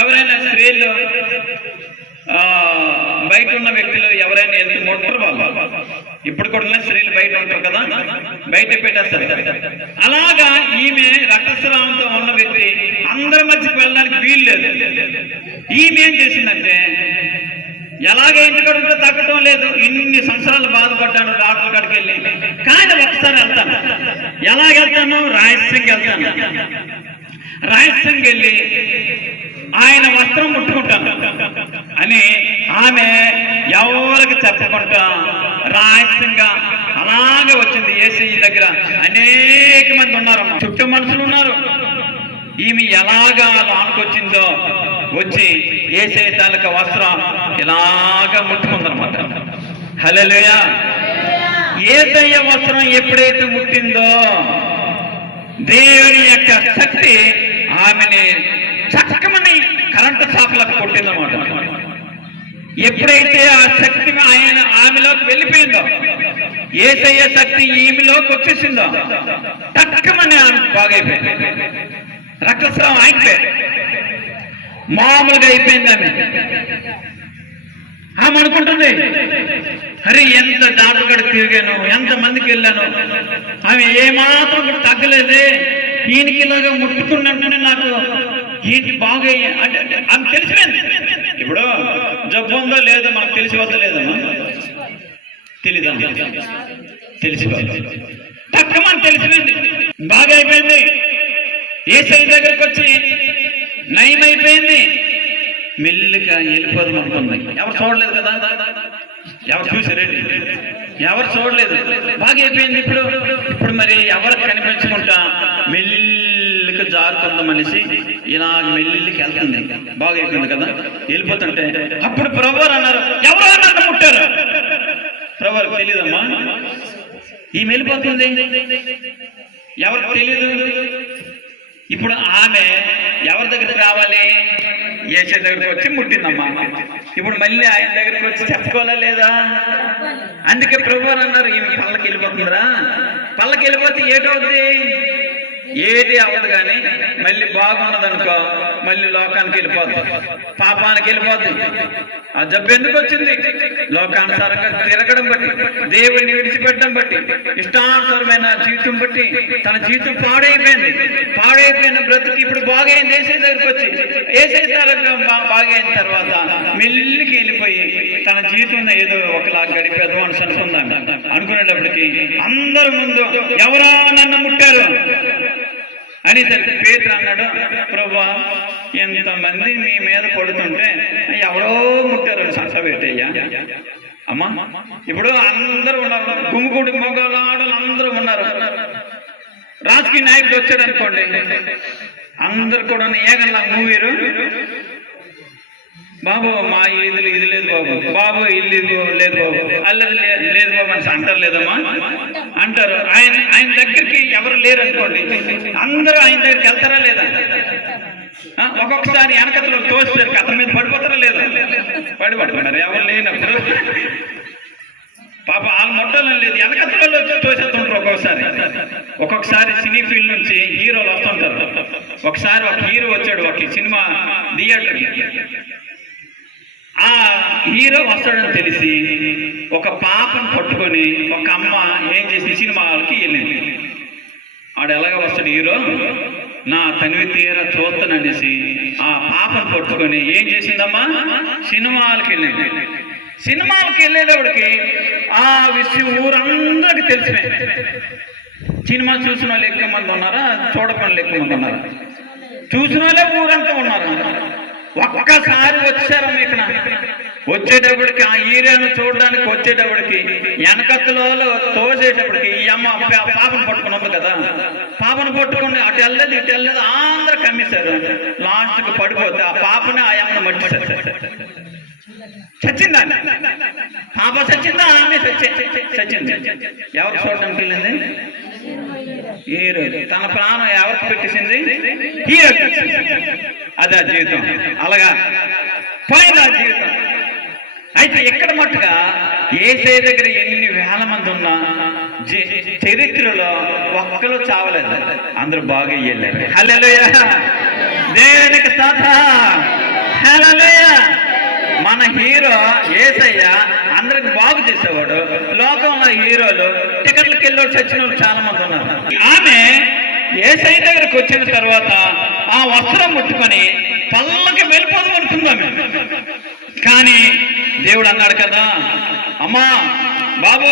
ఎవరైనా స్త్రీలు బయట ఉన్న వ్యక్తులు ఎవరైనా వెళ్తే ముట్టరు వాళ్ళు. ఇప్పుడు కూడా స్త్రీలు బయట ఉంటారు కదా, బయట పెట్టేస్తారు. అలాగా ఈమె రక్తస్రావంతో ఉన్న వ్యక్తి అందరి మధ్యకి వెళ్ళడానికి వీలు లేదు. ఈమె ఏం చేసిందంటే ఎలాగే ఇంటికాడ ఉంటే తగ్గటం లేదు, ఇన్ని సంవత్సరాలు బాధపడ్డాను డాక్టర్ కాడికి వెళ్ళి, కానీ ఒకసారి వెళ్తాను. ఎలాగెళ్తాను? రహస్యంగా వెళ్తాను. రహస్యంగా వెళ్ళి ఆయన వస్త్రం ముట్టుకుంటాను అని ఆమె ఎవరికి చెప్పకుండా రహస్యంగా అలాగే వచ్చింది. యేసయ్య దగ్గర అనేక మంది ఉన్నారు, చుట్టూ మనుషులు ఉన్నారు. ఈమె ఎలాగా లానుకొచ్చిందో వచ్చి యేసయ్య తాలూకా వస్త్రం ఇలాగా ముట్టుకుందనమాట. హల్లెలూయా. యేసయ్య వస్త్రం ఎప్పుడైతే ముట్టిందో దేవుని యొక్క శక్తి ఆమెని చక్కమని కరెంటు షాక్లకు కొట్టిందన్నమాట. ఎప్పుడైతే ఆ శక్తి ఆమెలోకి వెళ్ళిపోయిందో, యేసయ్య శక్తి ఈమెలోకి వచ్చేసిందో, చక్కమని ఆమె బాగైపోయింది. రక్తస్రావం ఆగిపోయింది, మామూలుగా అయిపోయింది. ఆమె అనుకుంటుంది, అరే ఎంత డాక్టర్ కాడికి తిరిగాను, ఎంతమందికి వెళ్ళాను, ఆమె ఏమాత్రం తగ్గలేదే, ఈయనకి ఇలాగా ముట్టుకున్నట్టునే నాకు ఏంటి బాగా అంటే ఆమె తెలిసిపోయింది. ఇప్పుడు జబ్బు ఉందో లేదో మనకు తెలిసిపోతా లేదమ్మా, తెలీదా? తెలిసిపోయింది, తక్కువని తెలిసిపోయింది, బాగా అయిపోయింది. యేసయ్య దగ్గరికి వచ్చి నయమైపోయింది. మెల్లిగా వెళ్ళిపోదాం అనుకుంది. ఎవరు చూడలేదు కదా, ఎవరు చూసారండి? ఎవరు చూడలేదు, బాగా అయిపోయింది. ఇప్పుడు మరి ఎవరికి కనిపించకుండా మెల్లిగా జారుకుందాం అనేసి ఇలా మెల్లికి వెళ్తుంది. బాగా అయిపోయింది కదా, వెళ్ళిపోతుంటే అప్పుడు ప్రభువారు అన్నారు, ఎవరు నన్ను ముట్టారు? ప్రభువారికి తెలియదమ్మా, ఈ వెళ్ళిపోతుంది, ఎవరికి తెలీదు. ఇప్పుడు ఆమె ఎవరి దగ్గరికి రావాలి? యేసయ్య దగ్గరికి వచ్చి ముట్టిందమ్మా. ఇప్పుడు మళ్ళీ ఆయన దగ్గరికి వచ్చి చెప్పుకోవాలా లేదా? అందుకే ప్రభువారు అన్నారు, ఈమె పళ్ళకి వెళ్ళిపోతుందిరా. పళ్ళకి వెళ్ళిపోతే ఏటవుద్ది? ఏది అవ్వదు, కానీ మళ్ళీ బాగున్నదనుకో మళ్ళీ లోకానికి వెళ్ళిపోద్ది, పాపానికి వెళ్ళిపోద్ది. ఆ జబ్బు ఎందుకు వచ్చింది? లోకానుసారంగా తిరగడం బట్టి, దేవుడిని విడిచిపెట్టడం బట్టి, ఇష్టానుసారమైన జీవితం బట్టి తన జీవితం పాడైపోయిన బ్రతుకు ఇప్పుడు బాగైంది. ఏసై దగ్గరికి వచ్చి ఏసై బాగైన తర్వాత మెల్లికి వెళ్ళిపోయి తన జీవితం ఏదో ఒకలా గడిపేద్దాం అని అనుకునేటప్పటికి అందరి ముందు ఎవరో నన్ను ముట్టారు అనేసరికి పేతురు అన్నాడు, ప్రభువా ఎంతమంది మీ మీద పడుతుంటే ఎవరో ముట్టారు సంత పెట్టయ్యా. అమ్మా ఇప్పుడు అందరూ ఉన్నారు, గుమ్ముగుడి మొగలు ఆడలు అందరూ ఉన్నారు. రాజకీయ నాయకుడు వచ్చాడు అనుకోండి, అందరు కూడా ఏగల్లా మూవీరు, బాబు మా ఇది లేదు బాబు, బాబు ఇల్లు లేదు బాబు, అల్లది లేదు బాబు అని అంటారు లేదమ్మా అంటారు. ఆయన దగ్గరికి ఎవరు లేరు అనుకోండి, అందరూ ఆయన దగ్గరికి వెళ్తారా లేదా? ఒక్కొక్కసారి వెనకతలో తోసేసరికి అతని మీద పడిపోతారా లేదా? పడిపోతున్నారు ఎవరు లేనప్పుడు. పాప వాళ్ళ మొట్టలో లేదు, వెనకతలలో తోసేస్తుంటారు. ఒక్కొక్కసారి సినీ ఫీల్డ్ నుంచి హీరోలు వస్తుంటారు. ఒకసారి ఒక హీరో వచ్చాడు ఒక సినిమా థియేటర్కి. ఆ హీరో వస్తాడని తెలిసి ఒక పాపను పట్టుకొని ఒక అమ్మ ఏం చేసి సినిమా హాల్కి వెళ్ళింది. ఆడు ఎలాగ వస్తాడు హీరో, నా తనివి తీర చూస్తాననేసి ఆ పాపను పట్టుకొని ఏం చేసిందమ్మా, సినిమా హాల్కి వెళ్ళింది. సినిమా హాల్కి వెళ్ళేటప్పటికి ఆ విషయం ఊరందరికి తెలిసిపోయి. సినిమా చూసిన వాళ్ళు ఎక్కువ మంది ఉన్నారా, చూడకుండా వాళ్ళు ఎక్కువ మంది ఉన్నారా? చూసిన వాళ్ళే ఊరంతా ఉన్నారు. ఒక్కసారి వచ్చారమ్మ ఇక్కడ. వచ్చేటప్పటికి ఆ హీరోను చూడడానికి వచ్చేటప్పటికి వెనకత్తులో తోసేటప్పటికి ఈ అమ్మ పాపను పట్టుకుని ఉంది కదా, పాపను పట్టుకుని అటు వెళ్ళలేదు ఇటు వెళ్ళలేదు అందరూ కమ్మేశారు. లాస్ట్కి పడిపోతే ఆ పాపని ఆ అమ్మను మట్టిస్తారు. చచ్చిందా పాప? చచ్చిందా? ఆమె చచ్చింది. ఎవరు చూడడానికి వెళ్ళింది? హీరో. తన ప్రాణం ఎవరికి పెట్టేసింది? హీరో. అదే జీవితం, అలాగా పోయింది ఆ జీవితం. అయితే ఇక్కడ మట్టుగా ఏసై దగ్గర ఎన్ని వేల మంది ఉన్నా చరిత్రలో ఒక్కరు చావలేదు, అందరూ బాగా వెళ్ళారు. హల్లెలూయా, దేవునికి స్తోత్రం. హల్లెలూయా. మన హీరో ఏసయ్య అందరికి బాగు చేసేవాడు. లోకంలో హీరోలు టికెట్లకు వెళ్ళి చచ్చిన వాళ్ళు చాలా మంది ఉన్నారు. ఆమె ఏసయ్య దగ్గరకు వచ్చిన తర్వాత ఆ వస్త్రం ముట్టుకొని పల్లకి వెళ్ళిపోదాం అనుకుందాం. కానీ దేవుడు అన్నాడు కదా, అమ్మా బాబు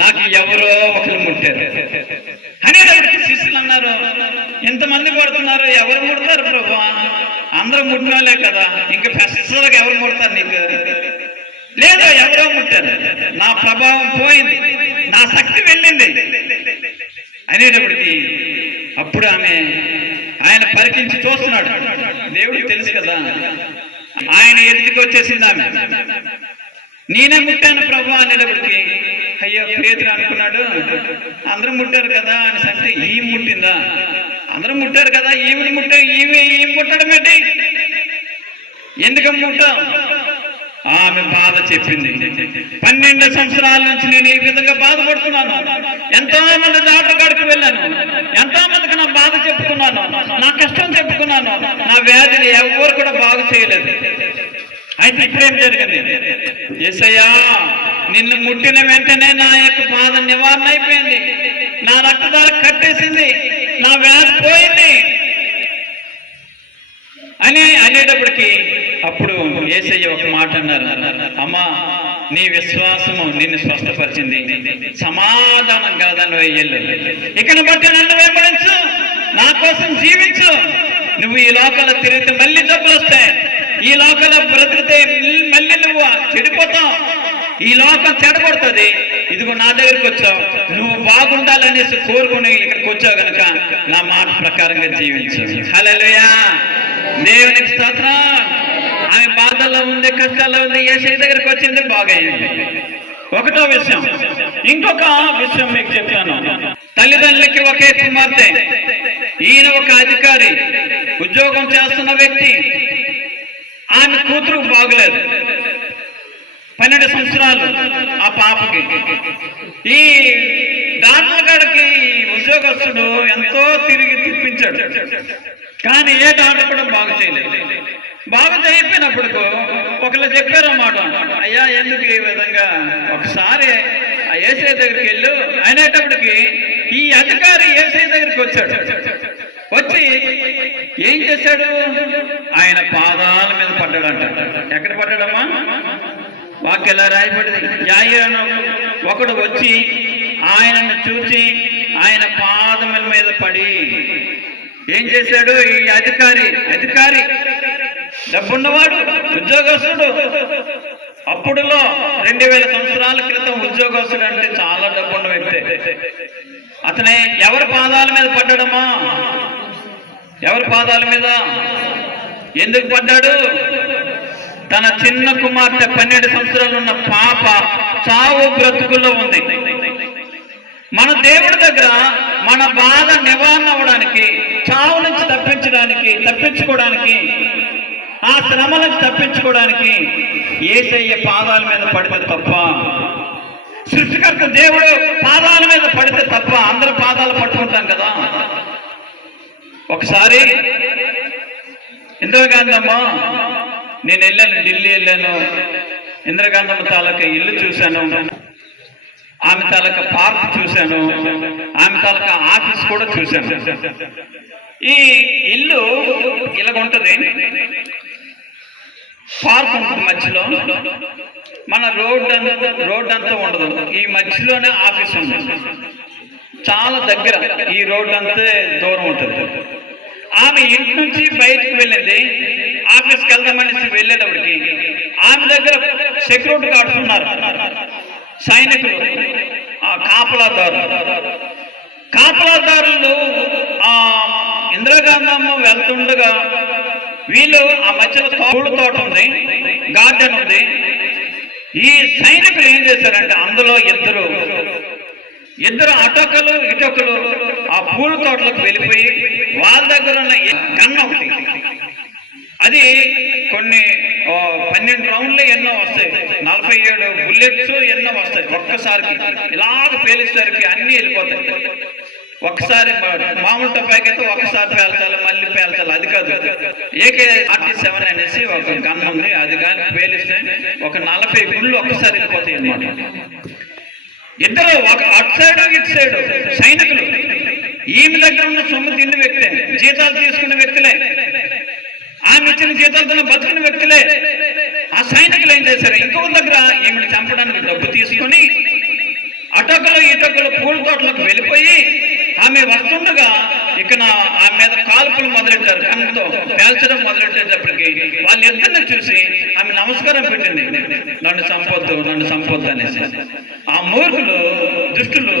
నాకు ఎవరో ఒకరు ముట్టారు అనేటప్పటికి శిష్యులు అన్నారు, ఇంతమంది పడుతున్నారు, ఎవరు ముడతారు ప్రభు? అందరూ ముట్టినాలే కదా, ఇంకా ఫెస్ట్గా ఎవరు ముడతారు నీకు? లేదు, ఎవరో ముట్టారు, నా ప్రభావం పోయింది, నా శక్తి వెళ్ళింది అనేటప్పటికి అప్పుడు ఆయన పరికించి చూస్తున్నాడు. దేవుడికి తెలుసు కదా, ఆయన ఎదుటికి వచ్చేసింది ఆమె. నేనే ముట్టాను ప్రభు అనేటప్పటికి అయ్యో పేతురు అనుకున్నాడు, అందరూ ముట్టారు కదా అని అంటే ఈ ముట్టిందా? అందరూ ముట్టారు కదా, ఈమెను ముట్టారు, ఈ ముట్టడం ఏంటి? ఎందుకు ముట్టాం? ఆమె బాధ చెప్పింది. 12 సంవత్సరాల నుంచి నేను ఈ విధంగా బాధపడుతున్నాను, ఎంతో మంది డాక్టర్ కాడికి వెళ్ళాను, ఎంతో మందికి నా బాధ చెప్పుకున్నాను, నా కష్టం చెప్పుకున్నాను, నా వ్యాధిని ఎవరు కూడా బాగు చేయలేదు. అయితే ఇప్పుడేం జరిగింది? యేసయ్యా నిన్ను ముట్టిన వెంటనే నా యొక్క బాధ నివారణ అయిపోయింది, నా రక్తదార కట్టేసింది, నా వ్యాధి పోయింది అనేటప్పటికి అప్పుడు యేసయ్య ఒక మాట అన్నారు, అమ్మా నీ విశ్వాసము నిన్ను స్వస్థపరిచింది, సమాధానం కాదని వెళ్ళు, ఇకను బట్టి నన్ను వెంబడించు, నా కోసం జీవించు. నువ్వు ఈ లోకాల తిరిగితే మళ్ళీ జబ్బులు వస్తాయి, ఈ లోకాల బ్రతికితే మళ్ళీ నువ్వు చెడిపోతావు, ఈ లోకం చెడగొడుతుంది. ఇదిగో నా దగ్గరికి వచ్చావు, నువ్వు బాగుండాలనేసి కోరుకుని ఇక్కడికి వచ్చావు కనుక నా మాట ప్రకారంగా జీవించు. హల్లెలూయా, దేవునికి స్తోత్రం. ఆమె బాధల్లో ఉంది, కష్టాల్లో ఉంది, యేసయ్య దగ్గరికి వచ్చింది, బాగైంది. ఒకటో విషయం. ఇంకొక విషయం మీకు చెప్తాను. తల్లిదండ్రులకి ఒకే కుమార్తె, ఈయన ఒక అధికారి, ఉద్యోగం చేస్తున్న వ్యక్తి, ఆమె కూతురు బాగలేదు, 12 సంవత్సరాలు ఆ పాపకి. ఈ డాక్టర్ గారికి ఉద్యోగస్తుడు ఎంతో తిరిగి తిప్పించాడు, కానీ ఏ డాక్టర్ కూడా బాగు చేయలేదు. బాగు చేయకపోయినప్పుడు ఒకళ్ళు చెప్పారన్నమాట, అయ్యా ఎందుకు ఈ విధంగా, ఒకసారి ఆ ఏసై దగ్గరికి వెళ్ళు అనేటప్పటికి ఈ అధికారి ఏసై దగ్గరికి వచ్చాడు. వచ్చి ఏం చేశాడు, ఆయన పాదాల మీద పడ్డాడంట. ఎక్కడ పడ్డాడమ్మా? వాక్యలా రాయబడింది. యాయిరు ఒకడు వచ్చి ఆయనను చూసి ఆయన పాదముల మీద పడి ఏం చేశాడు, ఈ అధికారి డబ్బున్నవాడు, ఉద్యోగస్తుడు. అప్పుడులో 2000 సంవత్సరాల క్రితం ఉద్యోగస్తుడు అంటే చాలా డబ్బున్న వ్యక్తి. అతనే ఎవరి పాదాల మీద పడ్డాడమ్మా? ఎవరి పాదాల మీద? ఎందుకు పడ్డాడు? తన చిన్న కుమార్తె 12 సంవత్సరాలు ఉన్న పాప చావు బ్రతుకుల్లో ఉంది. మన దేవుడి దగ్గర మన బాధ నివారణ అవ్వడానికి, చావు నుంచి తప్పించుకోవడానికి, ఆ శ్రమ నుంచి తప్పించుకోవడానికి యేసయ్య పాదాల మీద పడితే తప్ప, సృష్టికర్త దేవుడు పాదాల మీద పడితే తప్ప అందరూ పాదాలు పట్టుకుంటాం కదా. ఒకసారి ఇందిరాగాంధమ్మ, నేను వెళ్ళాను, ఢిల్లీ వెళ్ళాను, ఇందిరాగాంధమ్మ తాలూకా ఇల్లు చూశాను, ఆమె తాలూకా పార్క్ చూశాను, ఆమె తాలూకా ఆఫీస్ కూడా చూశాను. ఈ ఇల్లు ఇలాగుంటది, పార్క్ ఉంటుంది మధ్యలో, మన రోడ్ అంతా ఉండదు, ఈ మధ్యలోనే ఆఫీస్ ఉంది. చాలా దగ్గర, ఈ రోడ్ అంతే దూరం ఉంటుంది. ఆమె ఇంటి నుంచి బయటకు వెళ్ళింది, ఆఫీస్కి వెళ్దామనేసి వెళ్ళేటప్పటికి ఆమె దగ్గర సెక్యూరిటీ గార్డ్స్ ఉన్నారు, సైనికులు, కాపలాదారులు. ఇందిరాగాంధమ్మ వెళ్తుండగా వీళ్ళు ఆ మధ్యలో పూల తోట ఉంది, గార్డెన్ ఉంది. ఈ సైనికులు ఏం చేశారంటే అందులో ఇద్దరు అటొకలు ఇటొకలు ఆ పూల తోటలకు వెళ్ళిపోయి వాళ్ళ దగ్గర ఉన్న గన్ ఒకటి, అది కొన్ని 12 రౌండ్లు ఎన్నో వస్తాయి, 47 బుల్లెట్స్ ఎన్నో వస్తాయి. ఒక్కసారికి ఇలాగ పేలిసరికి అన్నీ వెళ్ళిపోతాయి. ఒక్కసారి మామూలు టపాకి అయితే ఒక్కసారి పేల్చాలి, మళ్ళీ పేల్చాలి, అది కాదు. AK-47 అనేసి ఒక గన్ ఉంది, అది కానీ పేలిస్తే ఒక 40 గుళ్ళు ఒక్కసారి వెళ్ళిపోతాయి అన్నమాట. ఇద్దరు ఒక అటు సైడు ఇటు సైడు సైనికులు. ఈమె దగ్గర ఉన్న సొమ్ము తిన్న వ్యక్తే, జీతాలు తీసుకున్న వ్యక్తులే, ఆమె ఇచ్చిన జీతాలతో బతికిన వ్యక్తులే. ఆ సైనికులు ఏం చేశారు, ఇంకొక దగ్గర ఈమెను చంపడానికి డబ్బు తీసుకొని అటొకలు ఇటొకలు పూల తోటలకు వెళ్ళిపోయి ఆమె వస్తుండగా ఇక్కడ ఆమె మీద కాల్పులు మొదలెట్టారు, కన్నుతో పేల్చడం మొదలెట్టేటప్పటికి వాళ్ళిద్దరిని చూసి ఆమె నమస్కారం పెట్టింది, నన్ను సంపొద్దు అనేసి. ఆ మూర్ఖులు దుష్టులు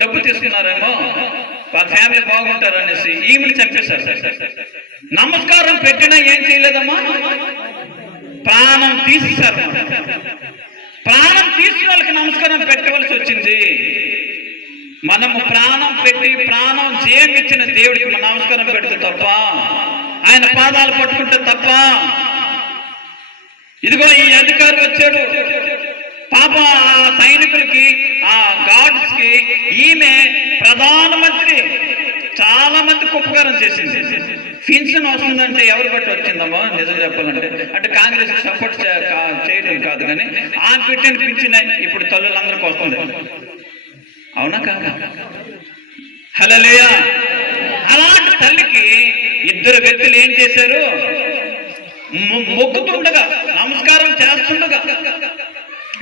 డబ్బు తీసుకున్నారేమో, వాళ్ళ ఫ్యామిలీ బాగుంటారు అనేసి ఈమెను చంపేశారు. నమస్కారం పెట్టినా ఏం చేయలేదమ్మా, ప్రాణం తీసేశారు. ప్రాణం తీసిన వాళ్ళకి నమస్కారం పెట్టవలసి వచ్చింది. మనము ప్రాణం పెట్టి ప్రాణం జీవించిన దేవుడికి మనం నమస్కారం పెడితే తప్ప, ఆయన పాదాలు పట్టుకుంటే తప్ప. ఇదిగో ఈ అధికారి వచ్చాడు, పాప ఆ సైనికులకి, ఆ గార్డ్స్ కి ఈమె ప్రధానమంత్రి, చాలా మందికి ఉపకారం చేసింది. పెన్షన్ వస్తుందంటే ఎవరు బట్టి వచ్చిందమ్మో నిజం చెప్పాలంటే, అంటే కాంగ్రెస్ సపోర్ట్ చేయడం కాదు, కానీ ఆ పెట్టిన పెన్షన్ ఇప్పుడు తల్లులందరికీ వస్తుంది. అవునా కాదు? హల్లెలూయా. అలాంటి తల్లికి ఇద్దరు వ్యక్తులు ఏం చేశారు, మొక్కుతుండగా నమస్కారం చేస్తుండగా,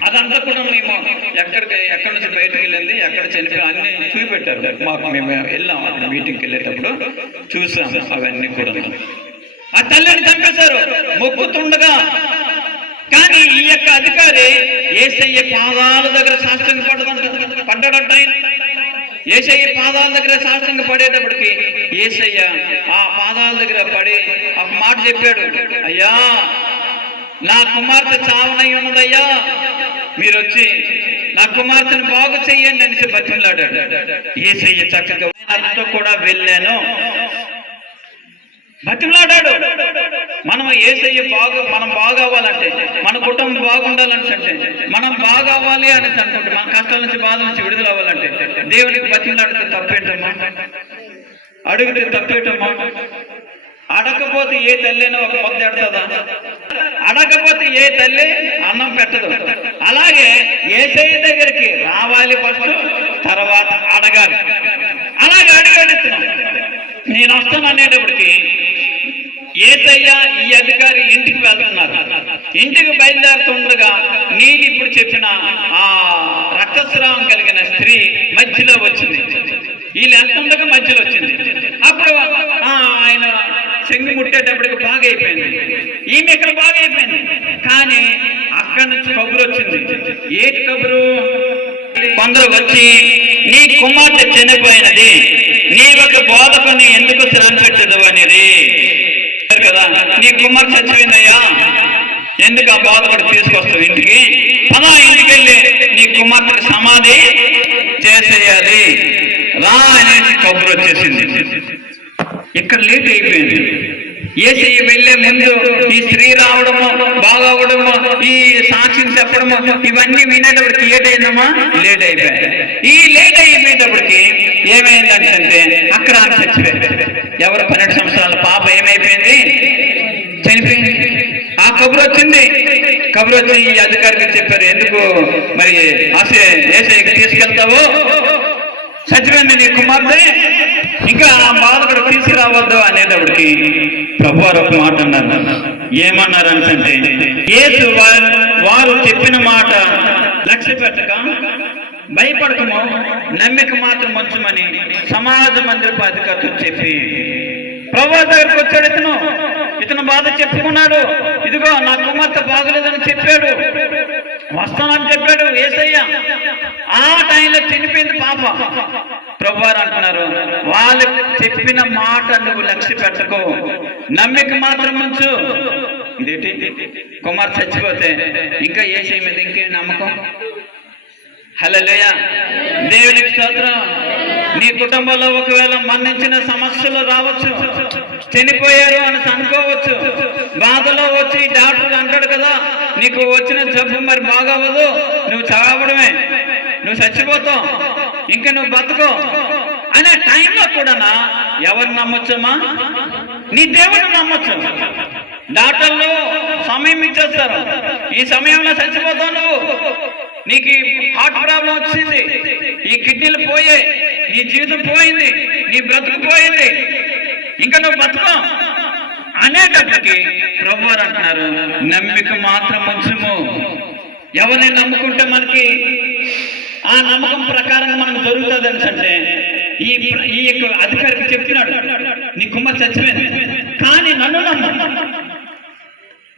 అదంతా కూడా మేము ఎక్కడి నుంచి బయటకు వెళ్ళింది, ఎక్కడ చనిపోయి అన్ని చూపెట్టారు మాకు. మేము వెళ్ళాం అక్కడ మీటింగ్కి వెళ్ళేటప్పుడు చూసాం అవన్నీ కూడా. ఆ తల్లిని చంపేశారు మొక్కుతుండగా. కానీ ఈ యొక్క అధికారి యేసయ్య పాదాల దగ్గర సాష్టాంగ పడ్డాడంట. యేసయ్య పాదాల దగ్గర సాష్టాంగ పడేటప్పటికి యేసయ్య ఆ పాదాల దగ్గర పడి ఒక మాట చెప్పాడు, అయ్యా నా కుమార్తె చావనై ఉన్నదయ్యా, మీరు వచ్చి నా కుమార్తెను బాగు చెయ్యండి అనేసి బతిమలాడాడు. యేసయ్య చక్కగా ఆయనతో కూడా వెళ్ళాను. బతిమలాడాడు. మనం యేసయ్య మనం బాగవ్వాలంటే, మన కుటుంబం బాగుండాలని అంటే, మనం బాగవ్వాలి అని అనుకుంటే, మన కష్టాల నుంచి బాధ నుంచి విడుదల అవ్వాలంటే దేవునికి బతిమలాడితే తప్పేంటమ్మా? అడిగితే తప్పేటమ్మా? అడగకపోతే ఏ తల్లిని ఒక ముద్ద ఎడతదా? అడగకపోతే ఏ తల్లి అన్నం పెట్టదు. అలాగే యేసయ్య దగ్గరికి రావాలి ఫస్ట్, తర్వాత అడగాలి. అలాగే అడిగడుతున్నాం. నేను వస్తాను అనేటప్పటికి యేసయ్య ఈ అధికారి ఇంటికి వెళ్తున్నారు. ఇంటికి బయలుదేరుతుండగా నేను ఇప్పుడు చెప్పిన ఆ రక్తస్రావం కలిగిన స్త్రీ మధ్యలో వచ్చింది. వీళ్ళు వెళ్తుండగా మధ్యలో వచ్చింది. అప్పుడు ఆయన చెంగి ముట్టేటప్పటికి బాగా అయిపోయింది. ఈమె ఇక్కడ బాగా అయిపోయింది. కానీ అక్కడి నుంచి కబురు వచ్చింది. ఏ కబురు? కొందరు వచ్చి, నీ కుమార్తె చనిపోయినది, నీ ఒక బోధకుని ఎందుకు శ్రమ పెట్టదు అనేది కదా. నీ కుమార్తె చచ్చిపోయిందయ్యా, ఎందుకు ఆ బోధకుడు తీసుకొస్తావు ఇంటికి? పదా ఇంటికి వెళ్ళి నీ కుమార్తెకి సమాధి చేసేయాలి రా అనేసి కబురు వచ్చేసింది. ఇక్కడ లేట్ అయిపోయింది. యేసయ్య వెళ్లే ముందు ఈ స్త్రీ రావడము, బాగవడము, ఈ సాక్ష్యం చెప్పడము, ఇవన్నీ వినేటప్పటికి ఏటైందమ్మా? లేట్ అయిపోయాయి. ఈ లేట్ అయిపోయేటప్పటికి ఏమైందంటే అక్కడ ఆమె చచ్చిపోయింది. ఎవరు 12 సంవత్సరాల పాప ఏమైపోయింది? చనిపోయింది. ఆ కబురు వచ్చింది. కబురు వచ్చి ఈ అధికారికి చెప్పారు, ఎందుకు మరి యేసయ్యకి తీసుకెళ్తావు? చచ్చిపోయింది నీ కుమార్తె, ఇంకా ఆ బాధకుడు తీసుకురావద్దు అనేటప్పటికి ప్రభువారు ఒక మాట అన్నారు. ఏమన్నారు అంటే, యేసు వారు చెప్పిన మాట లక్ష్య పెట్టక భయపడకము, నమ్మిక మాత్రం ఉంచమని సమాజ మందిరపు అధికారులు చెప్పి ప్రభువు దగ్గరకు వచ్చాడు. ఇతను బాధ చెప్పుకున్నాడు. ఇదిగో నా కుమార్తె బాగలేదని చెప్పాడు, వస్తానని చెప్పాడు యేసయ్య. ఆ టైంలో చనిపోయింది పాప. ప్రభువారు అంటున్నారు, వాళ్ళు చెప్పిన మాట నువ్వు లక్ష్య పెట్టకు, నమ్మిక మాత్రం ఉంచు. ఇదేంటి? కుమార్తె చచ్చిపోతే ఇంకా యేసయ్య మీద ఇంకేం నమ్మకం? హల్లెలూయా, దేవునికి స్తోత్రం. నీ కుటుంబంలో ఒకవేళ మరణించిన సమస్యలు రావచ్చు, చనిపోయారు అని అనుకోవచ్చు. బాధలో వచ్చి డాక్టర్ అంటాడు కదా, నీకు వచ్చిన జబ్బు మరి బాగవ్వదు, నువ్వు చావడమే, నువ్వు చచ్చిపోతావు, ఇంకా నువ్వు బతుకో అనే టైంలో కూడా ఎవరిని నమ్మొచ్చమ్మా? నీ దేవుడిని నమ్మొచ్చు. డాక్టర్లు సమయం ఇచ్చేస్తారు, ఈ సమయంలో చచ్చిపోతావు నువ్వు, నీకు హార్ట్ ప్రాబ్లం వచ్చింది, ఈ కిడ్నీలు పోయాయి, నీ జీవితం పోయింది, నీ బ్రతుకు పోయింది, ఇంకా నువ్వు బతుకు అనేటప్పటికి ప్రభువారు అంటున్నారు, నమ్మిక మాత్రం ఉంచుము. ఎవరిని నమ్ముకుంటే మనకి ఆ నమ్మకం ప్రకారంగా మనకు జరుగుతుంది అంటే ఈ యొక్క అధికారికి చెప్తున్నాడు, నీ కుమార్ చచ్చిపోయింది కానీ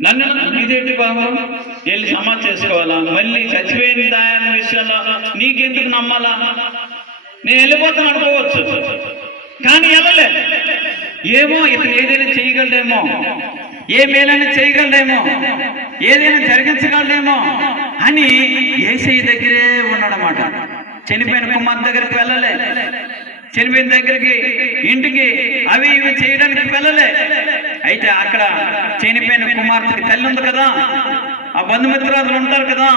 నన్ను ఇదేంటి బాబు, వెళ్ళి సమాధి చేసుకోవాలా, మళ్ళీ చచ్చిపోయిన దాని విషయంలో నీకెందుకు నమ్మాలా, నేను వెళ్ళిపోతాను అనుకోవచ్చు, కానీ వెళ్ళలే. ఏమో ఇతను ఏదైనా చేయగలడేమో, ఏ మేలైనా చేయగలడేమో, ఏదైనా జరిగించగలడేమో అని యేసయ్య దగ్గరే ఉన్నాడన్నమాట. చనిపోయిన కుమార్ దగ్గరికి వెళ్ళలే, చనిపోయిన దగ్గరికి ఇంటికి అవి ఇవి చేయడానికి వెళ్ళలే. అయితే అక్కడ చనిపోయిన కుమార్తెకి తల్లి ఉంది కదా, ఆ బంధుమిత్రాదులు ఉంటారు కదా,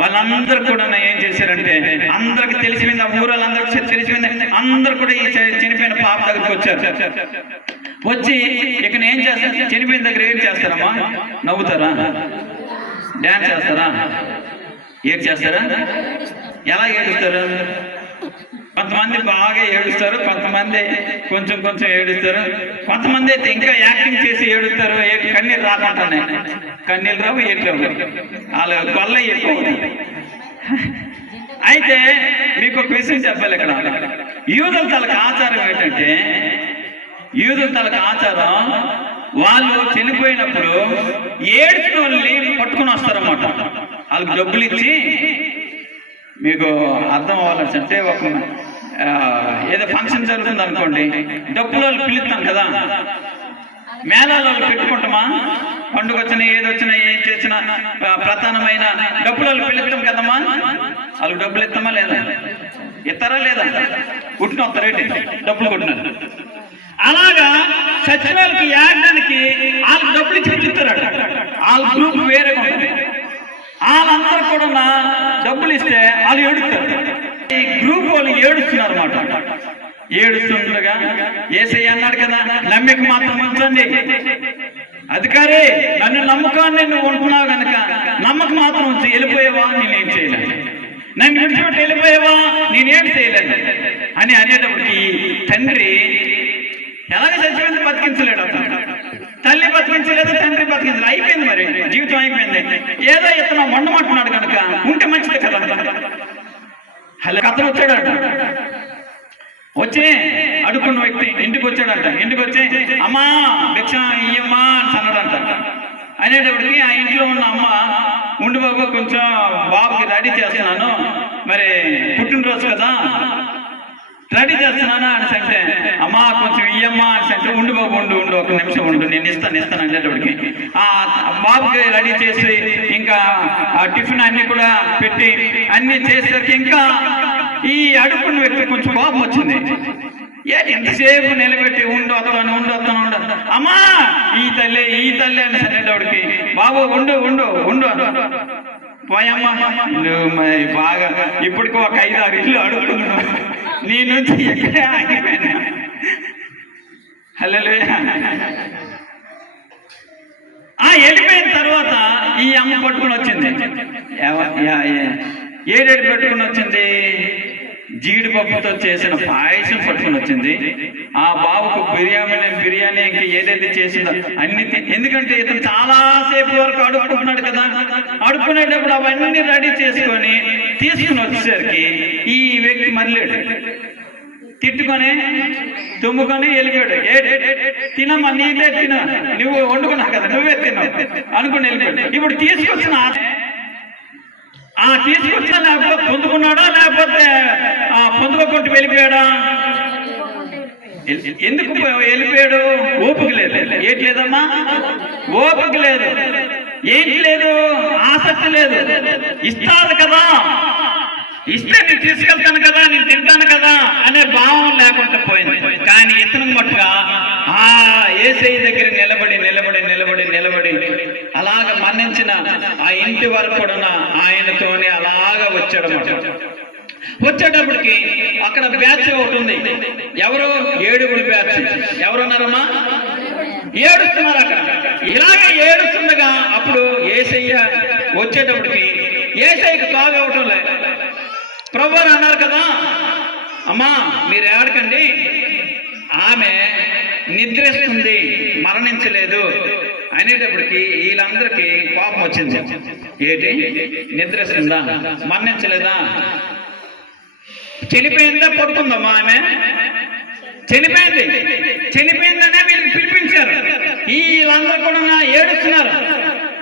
వాళ్ళందరూ కూడా ఏం చేశారంటే అందరికి తెలిసిపోయింది, ఆ ఊరాళ్ళందరికీ తెలిసిపోయింది, అందరూ కూడా ఈ చనిపోయిన పాప దగ్గరికి వచ్చారు. వచ్చి ఇక్కడ ఏం చేస్తారు? చనిపోయిన దగ్గర ఏం చేస్తారమ్మా? నవ్వుతారా? డ్యాన్స్ చేస్తారా? ఏం చేస్తారా? ఎలా ఏడుస్తారు? కొంతమంది బాగా ఏడుస్తారు, కొంతమంది కొంచెం కొంచెం ఏడుస్తారు, కొంతమంది అయితే ఇంకా యాక్టింగ్ చేసి ఏడుస్తారు. కన్నీళ్ళు రాకుండానే, కన్నీళ్ళు రావు, ఏట్లు రావు, వాళ్ళ వల్ల ఎక్కువ. అయితే మీకు ఒక విషయం చెప్పాలి. ఇక్కడ యూదుల తలకు ఆచారం ఏంటంటే, యూదుల తలకు ఆచారం, వాళ్ళు చనిపోయినప్పుడు ఏడుచిన వాళ్ళని పట్టుకుని వస్తారన్నమాట. వాళ్ళకి డబ్బులు ఇచ్చి, మీకు అర్థం అవ్వాలంటే ఒక ఏదో ఫంక్షన్ జరుగుతుంది అనుకోండి, డబ్బులు వాళ్ళు పిలుస్తాం కదా, మేళాలు వాళ్ళు పెట్టుకుంటామా, పండుగ వచ్చినా ఏది వచ్చినా ఏం చేసినా ప్రధానమైన డబ్బులు వాళ్ళు పిలుస్తాం కదమ్మా. వాళ్ళకి డబ్బులు ఇస్తామా లేదా? ఇస్తారా లేదా? కుట్టిన వస్తారేంటి డబ్బులు కొట్టినారు. అలాగా సచివాలకి ఏడడానికి వాళ్ళకి డబ్బులు చెప్తారట. వాళ్ళ గ్రూప్ వేరే ఉంటుంది. వాళ్ళందరూ కూడా డబ్బులు ఇస్తే వాళ్ళు ఏడుస్తారు. ఈ గ్రూప్ వాళ్ళు ఏడుస్తున్నారు అన్నమాట. ఏడుస్తుండగా యేసయ్య అన్నాడు కదా, నమ్మిక మాత్రం ఉంచండి. అధికారి నన్ను నమ్మకాన్ని నువ్వు ఉంటున్నావు కనుక నమ్మకం మాత్రం ఉంచి వెళ్ళిపోయేవా నేనేం చేయలేను, నన్ను విడిచిపెట్టి వెళ్ళిపోయేవా నేనేం చేయలేను అని అనేటప్పటికి తండ్రి ఎలాగ చచ్చిపోయింది, బతికించలేడు. అతను తల్లి బతికించలేదు, తండ్రి బతికించలేదు. అయిపోయింది, మరి జీవితం అయిపోయింది. ఏదో ఇతను వండమంటున్నాడు కనుక ఉంటే మంచిది కదా. అలా అతను వచ్చాడంట. వచ్చి అడుక్కున్న వ్యక్తి ఇంటికి వచ్చాడంట. ఇంటికి వచ్చి అమ్మా భిక్ష ఇయ్యమ్మా అని అన్నాడంట. అనేటప్పటికి ఆ ఇంట్లో ఉన్న అమ్మ, ఉండు బాబు కొంచెం బాబుకి రెడీ చేస్తున్నాను, మరి పుట్టినరోజు కదా రెడీ చేస్తున్నానా అని అంటే, అమ్మా కొంచెం ఇయ్యమ్మా అని అంటే, ఉండు బాబు ఉండు ఒక నిమిషం ఉండు, నేను ఇస్తాను అనేటప్పటికి ఆ బాబుకి రెడీ చేసి ఇంకా ఆ టిఫిన్ అన్ని కూడా పెట్టి అన్ని చేసేసరికి ఇంకా ఈ అడుక్కున్న వ్యక్తి కొంచెం కోపం వచ్చింది. ఏంటి ఎంతసేపు నిలబెట్టి ఉండు వస్తాను అమ్మా ఈ తల్లి అని అనేటప్పటికి, బాబు ఉండు పోయమ్మా నువ్వు మరి బాగా ఇప్పటికీ ఒక 5-6 ఇల్లు అడుగుతున్నావు, నీ నుంచి ఎక్కడే ఆగిపోయినా. హల్లెలూయా. వెళ్ళిపోయిన తర్వాత ఈ అమ్మ పట్టుకుని వచ్చింది. ఏడేడు పట్టుకుని వచ్చింది, జీడిపప్పుతో చేసిన పాయసం పట్టుకుని వచ్చింది. ఆ బాబుకు బిర్యానీ ఇంకా ఏదైతే చేసిందో అన్ని, ఎందుకంటే ఇతను చాలాసేపు వరకు అడుక్కుంటున్నాడు కదా. అడుక్కునేటప్పుడు అవన్నీ రెడీ చేసుకొని తీసుకుని వచ్చేసరికి ఈ వ్యక్తి మళ్ళాడు, తిట్టుకొని తుమ్ముకొని వెళ్ళిపోయాడు. తినమ్మా నీదే తిన, నువ్వు వండుకున్నావు కదా నువ్వే తిన అనుకుని వెళ్ళిపోయాడు. ఇప్పుడు తీసుకొచ్చిన లేకపోతే పొందుకున్నాడా లేకపోతే పొందుకోకుండా వెళ్ళిపోయాడా? ఎందుకు వెళ్ళిపోయాడు? ఓపిక లేదు. ఏంటి లేదమ్మా? ఓపిక లేదు. ఏంటి లేదు? ఆసక్తి లేదు. ఇస్తారు కదా, ఇస్తే నేను తీసుకెళ్తాను కదా, నేను తింటాను కదా అనే భావం లేకుండా పోయింది. కానీ ఇతను మట్టుగా యేసయ్య దగ్గర నిలబడి అలాగ మన్నించిన ఆ ఇంటి వరకు కూడా ఆయనతోనే అలాగ వచ్చేటప్పటికి అక్కడ బ్యాచ్ ఒకటి ఉంది. ఎవరు? 7 బ్యాచ్. ఎవరున్నారమ్మా? ఏడుస్తున్నారు అక్కడ. ఇలాగే ఏడుస్తుండగా అప్పుడు యేసయ్య వచ్చేటప్పటికి యేసయ్యకు తాగవటం లేదు. ప్రభువు అన్నారు కదా, అమ్మా మీరు ఏడకండి, ఆమె నిద్రిస్తుంది, మరణించలేదు అనేటప్పటికి వీళ్ళందరికీ కోపం వచ్చింది. ఏంటి నిద్రిస్తుందా, మరణించలేదా, చనిపోయిందా, పడుకుందమ్మా ఆమె? చనిపోయిందనే వీళ్ళకి పిలిపించారు. వీళ్ళందరూ కూడా ఏడుస్తున్నారు.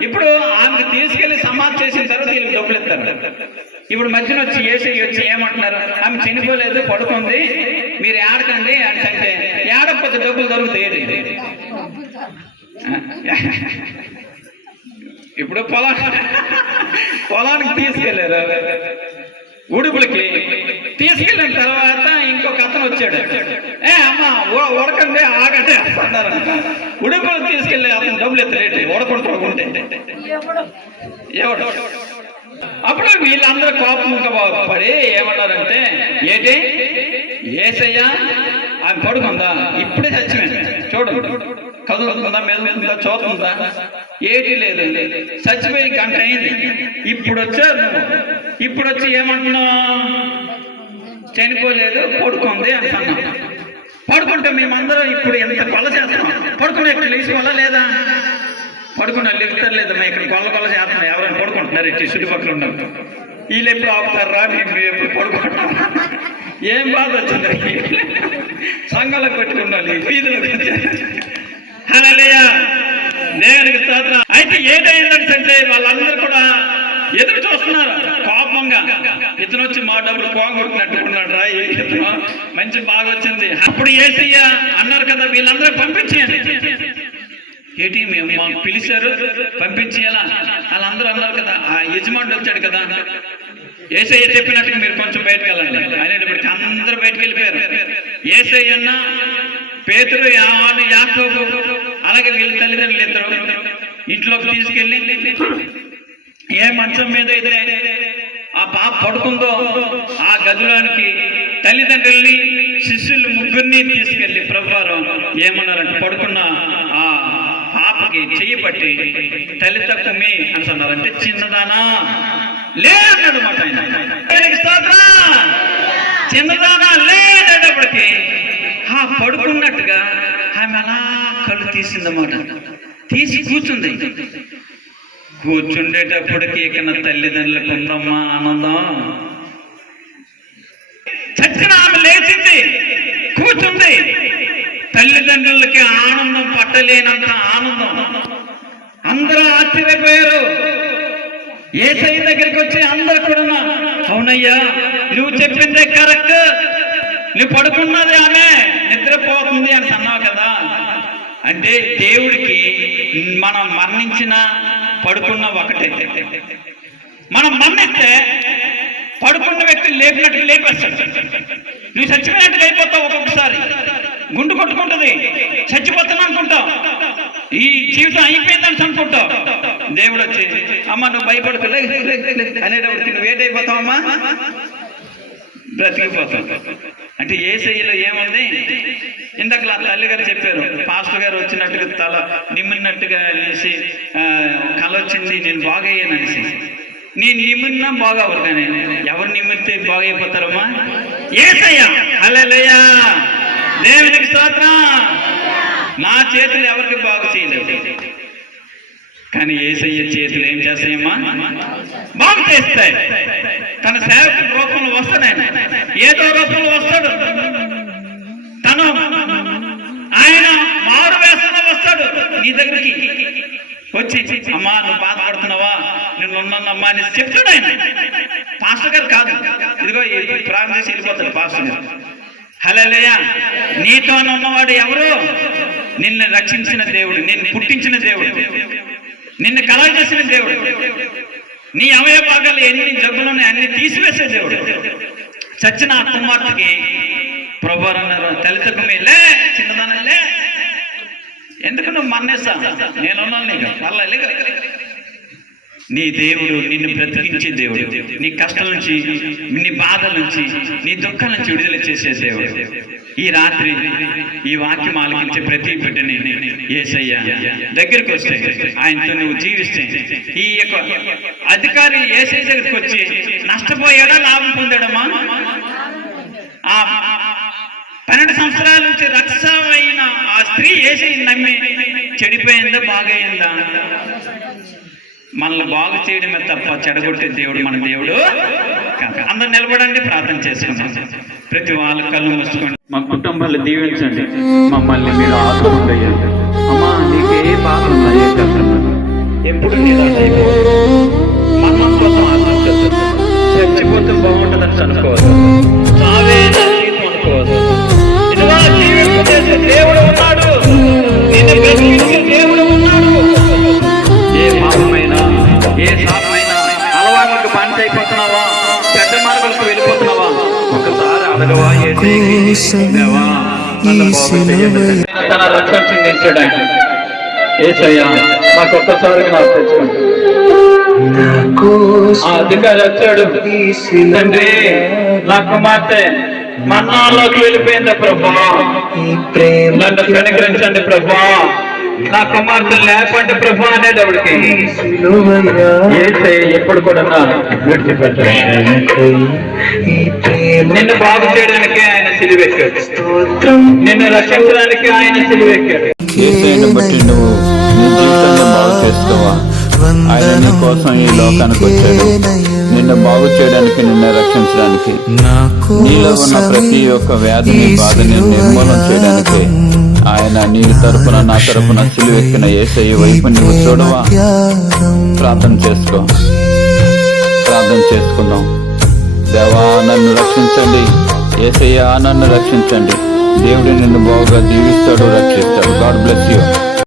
ఇప్పుడు ఆమెకు తీసుకెళ్లి సమాధి చేసిన తర్వాత వీళ్ళకి డబ్బులు ఇస్తారు. ఇప్పుడు మధ్యన వచ్చి యేసయ్య వచ్చి ఏమంటున్నారు, ఆమె చనిపోలేదు, పడుకుంది, మీరు ఏడకండి అంటే ఏడకపోతే డబ్బులు దొరుకుతాయి. ఇప్పుడు పొలానికి తీసుకెళ్లారు. ఉడుపులకి తీసుకెళ్ళిన తర్వాత ఇంకొక అతను వచ్చాడు. అమ్మా ఉడకండి ఆగండి అన్నారంట. ఉడుపులకు తీసుకెళ్ళి అతను డబ్బులు ఎత్తలేండి, ఉడకుంటే ఎవడు. అప్పుడు వీళ్ళందరూ కోపంగా పడి ఏమన్నారంటే, ఏంటి యేసయ్య ఆమె పడుకుందా, ఇప్పుడే చచ్చిపోయింది, చూడు కదులుతుందా, మెదులుతుందా, చూస్తుందా, ఏటి లేదు, చచ్చిపోయి గంట అయింది. ఇప్పుడు వచ్చారు నువ్వు, ఇప్పుడు వచ్చి ఏమంటున్నావు, చనిపోలేదు పడుకుంది అంటున్నాం. పడుకుంటే మేమందరం ఇప్పుడు ఎంత కొల చేస్తున్నాం, పడుకునే లేచిపోవాలా లేదా? పడుకున్నా లేపుతారు లేదమ్మా, ఇక్కడ కొల్ల చేస్తున్నాం. ఎవరైనా పడుకుంటున్నారు ఇటు చుట్టుపక్కల ఉన్నారు. వీళ్ళు ఎప్పుడు ఆపుతారా, మీరు ఎప్పుడు పడుకుంటున్నారు? ఏం బాధ వచ్చింది, సంఘంలో పెట్టుకున్నాను వీధులకు. హల్లెలూయా, దేవునికి స్తోత్రం. అయితే ఏదైందంటే వాళ్ళందరూ కూడా ఎదురు చూస్తున్నారు కోపంగా. ఇతను వచ్చి మా డబ్బులు పోగొట్టినట్టుకున్నాడు రా, ఇతను మంచి బాగా వచ్చింది. అప్పుడు యేసయ్య అన్నారు కదా, వీళ్ళందరూ పంపించేయండి. ఏంటి మేము మాకు పిలిచారు పంపించేయాలా? వాళ్ళందరూ అన్నారు కదా, ఆ యజమానుడు వచ్చాడు కదా, యేసయ్య చెప్పినట్టుగా మీరు కొంచెం బయటకు వెళ్ళండి అనేటప్పటికి అందరూ బయటకు వెళ్ళిపోయారు. యేసయ్య అన్న పేతురు, యోహాను, యాకోబు, అలాగే వీళ్ళ తల్లిదండ్రులు ఇద్దరు ఇంట్లోకి తీసుకెళ్ళి ఏ మంచం మీద అయితే ఆ పాప పడుకుందో ఆ గదిలోనికి తల్లిదండ్రుల్ని, శిష్యులు ముగ్గురిని తీసుకెళ్ళి ప్రభువారు ఏమన్నారంటే, పడుకున్న ఆ పాపకి చెయ్యి పట్టి తల్లి తక్కుమి అంటున్నారు. అంటే చిన్నదానా లే అన్నాడు మాట ఆయన. చిన్నదానా లేదప్పటికి పడుకున్నట్టుగా ఆమె అలా కళ్ళు తీసిందన్నమాట. తీసి కూర్చుంది. కూర్చుండేటప్పటికి ఇక నా తల్లిదండ్రులకు ఉందమ్మా ఆనందం. చచ్చిన ఆమె లేచింది, కూర్చుంది. తల్లిదండ్రులకి ఆనందం పట్టలేనంత ఆనందం. అందరూ ఆశ్చర్యపోయారు. యేసయ్య దగ్గరికి వచ్చి అందరు కూడా, అవునయ్యా నువ్వు చెప్పిందే కరెక్ట్, నువ్వు పడుకున్నది ఆమె నిద్రపోతుంది అని అన్నావు కదా. అంటే దేవుడికి మనం మరణించిన పడుకున్న ఒకటే. మనం మరణిస్తే పడుకున్న వ్యక్తి లేపినట్టు లేపేస్తాడు. నువ్వు చచ్చిపోయినట్టు లేకపోతావు. ఒక్కొక్కసారి గుండు కొట్టుకుంటుంది, చచ్చిపోతున్నా అనుకుంటావు, ఈ జీవితం అయిపోయిందని అనుకుంటావు. దేవుడు వచ్చి అమ్మ నువ్వు భయపడుతు అనేటప్పటికి నువ్వు ఏటైపోతావమ్మా, బ్రతికిపోతావు. అంటే యేసయ్యలో ఏముంది? ఇందాక ఆ తల్లి గారు చెప్పారు, పాస్టర్ గారు వచ్చినట్టుగా తల నిమ్మినట్టుగా అనేసి కళ వచ్చింది, నేను బాగయ్యాననేసి. నేను నిమ్మినా బాగవరు, కానీ ఎవరు నిమ్మితే బాగైపోతారమ్మా? యేసయ్య. హల్లెలూయా, దేవునికి స్తోత్రం. నా చేతులు ఎవరికి బాగు చేయలేదు, కానీ యేసయ్య చేతులు ఏం చేస్తాయమ్మా? బాగు చేస్తాయి. తన సేవకుల రూపంలో వస్తాడు ఆయన, ఏదో రూపంలో వస్తాడు. తను ఆయన మారు వేస్తున్నా వస్తాడు నీ దగ్గరికి వచ్చి, అమ్మా నువ్వు బాధపడుతున్నావా, నేను ఉన్నానమ్మా అని చెప్తాడు ఆయన. పాస్టర్ గారు కాదు, ఇదిగో ప్రాణం చేసి వెళ్ళిపోతాడు పాస్టర్ గారు. హల్లెలూయా. నీతో ఉన్నవాడు ఎవరు? నిన్ను రక్షించిన దేవుడు, నిన్ను పుట్టించిన దేవుడు, నిన్ను కలగ చేసిన దేవుడు, నీ అవయవ భాగాలు ఎన్ని జబ్బులున్నాయి అన్ని తీసివేసే దేవుడు. చచ్చిన ఆ కుమార్తెకి ప్రభువారు అన్నారు, తల్లిదండ్రులు లే చిన్నదానలే, ఎందుకు నువ్వు మన్నేస్తా, నేనున్నాను నీకు అలా. నీ దేవుడు నిన్ను బ్రతికించే దేవుడు, నీ కష్టం నుంచి, నీ బాధల నుంచి, నీ దుఃఖం నుంచి విడుదల చేసే దేవుడు. ఈ రాత్రి ఈ వాక్యం ఆలకించే ప్రతి బిడ్డని యేసయ్య దగ్గరికి వస్తే, ఆయనతో నువ్వు జీవిస్తే, ఈ యొక్క అధికారి యేసయ్య దగ్గరికి వచ్చి నష్టపోయాడా లాభం పొందాడమ్మా? 12 సంవత్సరాల నుంచి రక్షమైన ఆ స్త్రీ యేసయ్యని నమ్మి చెడిపోయిందా బాగయిందా? మనల్ని బాగు చేయడమే తప్ప చెడగొట్టే దేవుడు మన దేవుడు కాదు. అందరు నిలబడండి, ప్రార్థన చేసుకుందాం. ప్రతి వాళ్ళ కళ్ళు మూసుకోండి. మా కుటుంబాలు దీవించండి, మమ్మల్ని మీరు ఆదుకుంటయ్యండి. అమ్మా నీకే బాధ ఉందా? ఏ కష్టం ఎప్పుడు మరణం కోసం ఆశించద్దు. చచ్చిపోతే బాగుంటుందని అనుకోవద్దు, చావే అనుకోవద్దు. ఇదిగో జీవింపజేసే దేవుడు ఉన్నాడు, నిన్ను బ్రతికించే దేవుడు ఉన్నాడు. ఏ పాపమైనా, ఏ శాపమైనా, అలవాట్లకు పని అయిపోతున్నావా, చెడ్డ మార్గాలకు వెళ్ళిపోతున్నావా, ఒకసారి అడగవా దేవా తన రక్షణ చెందించాడు ఆయన. యేసయ్యా నాకు ఒక్కసారి నాకు తెచ్చుకోండి. ఆ అధికారి వచ్చాడు, తండ్రి నా కుమార్తె మరణంలోకి వెళ్ళిపోయిందా ప్రభా, నన్ను కనికరించండి ప్రభా, నా కుమార్తె లేకపోతే ప్రభా అనేటప్పటికి ఎప్పుడు కూడా విడిచిపెట్టాడు. నిన్ను బాగు చేయడానికి ఆయన సిలువెక్కాడు, నిన్ను రక్షించడానికి ఆయన సిలువెక్కాడు. యేసయ్యను బట్టి నువ్వు నీ జీవితాన్ని బాగు చేసుకోవా? ఆయన నీ కోసం ఈ లోకానికి వచ్చాడు, నిన్ను బాగు చేయడానికి, నిన్ను రక్షించడానికి. నీలో ఉన్న ప్రతి ఒక్క వ్యాధిని, బాధని నిర్మూలన చేయడానికి ఆయన నీ తరపున, నా తరపున సిలువెక్కిన యేసయ్య వైపు నువ్వు చూడవా? ప్రార్థన చేసుకో, ప్రార్థన చేసుకుందాం. దేవా నన్ను రక్షించండి, యేసయ్య నన్ను రక్షించండి. దేవుడు నిన్ను బాగుగా దీవిస్తాడు, రక్షిస్తాడు. God bless you.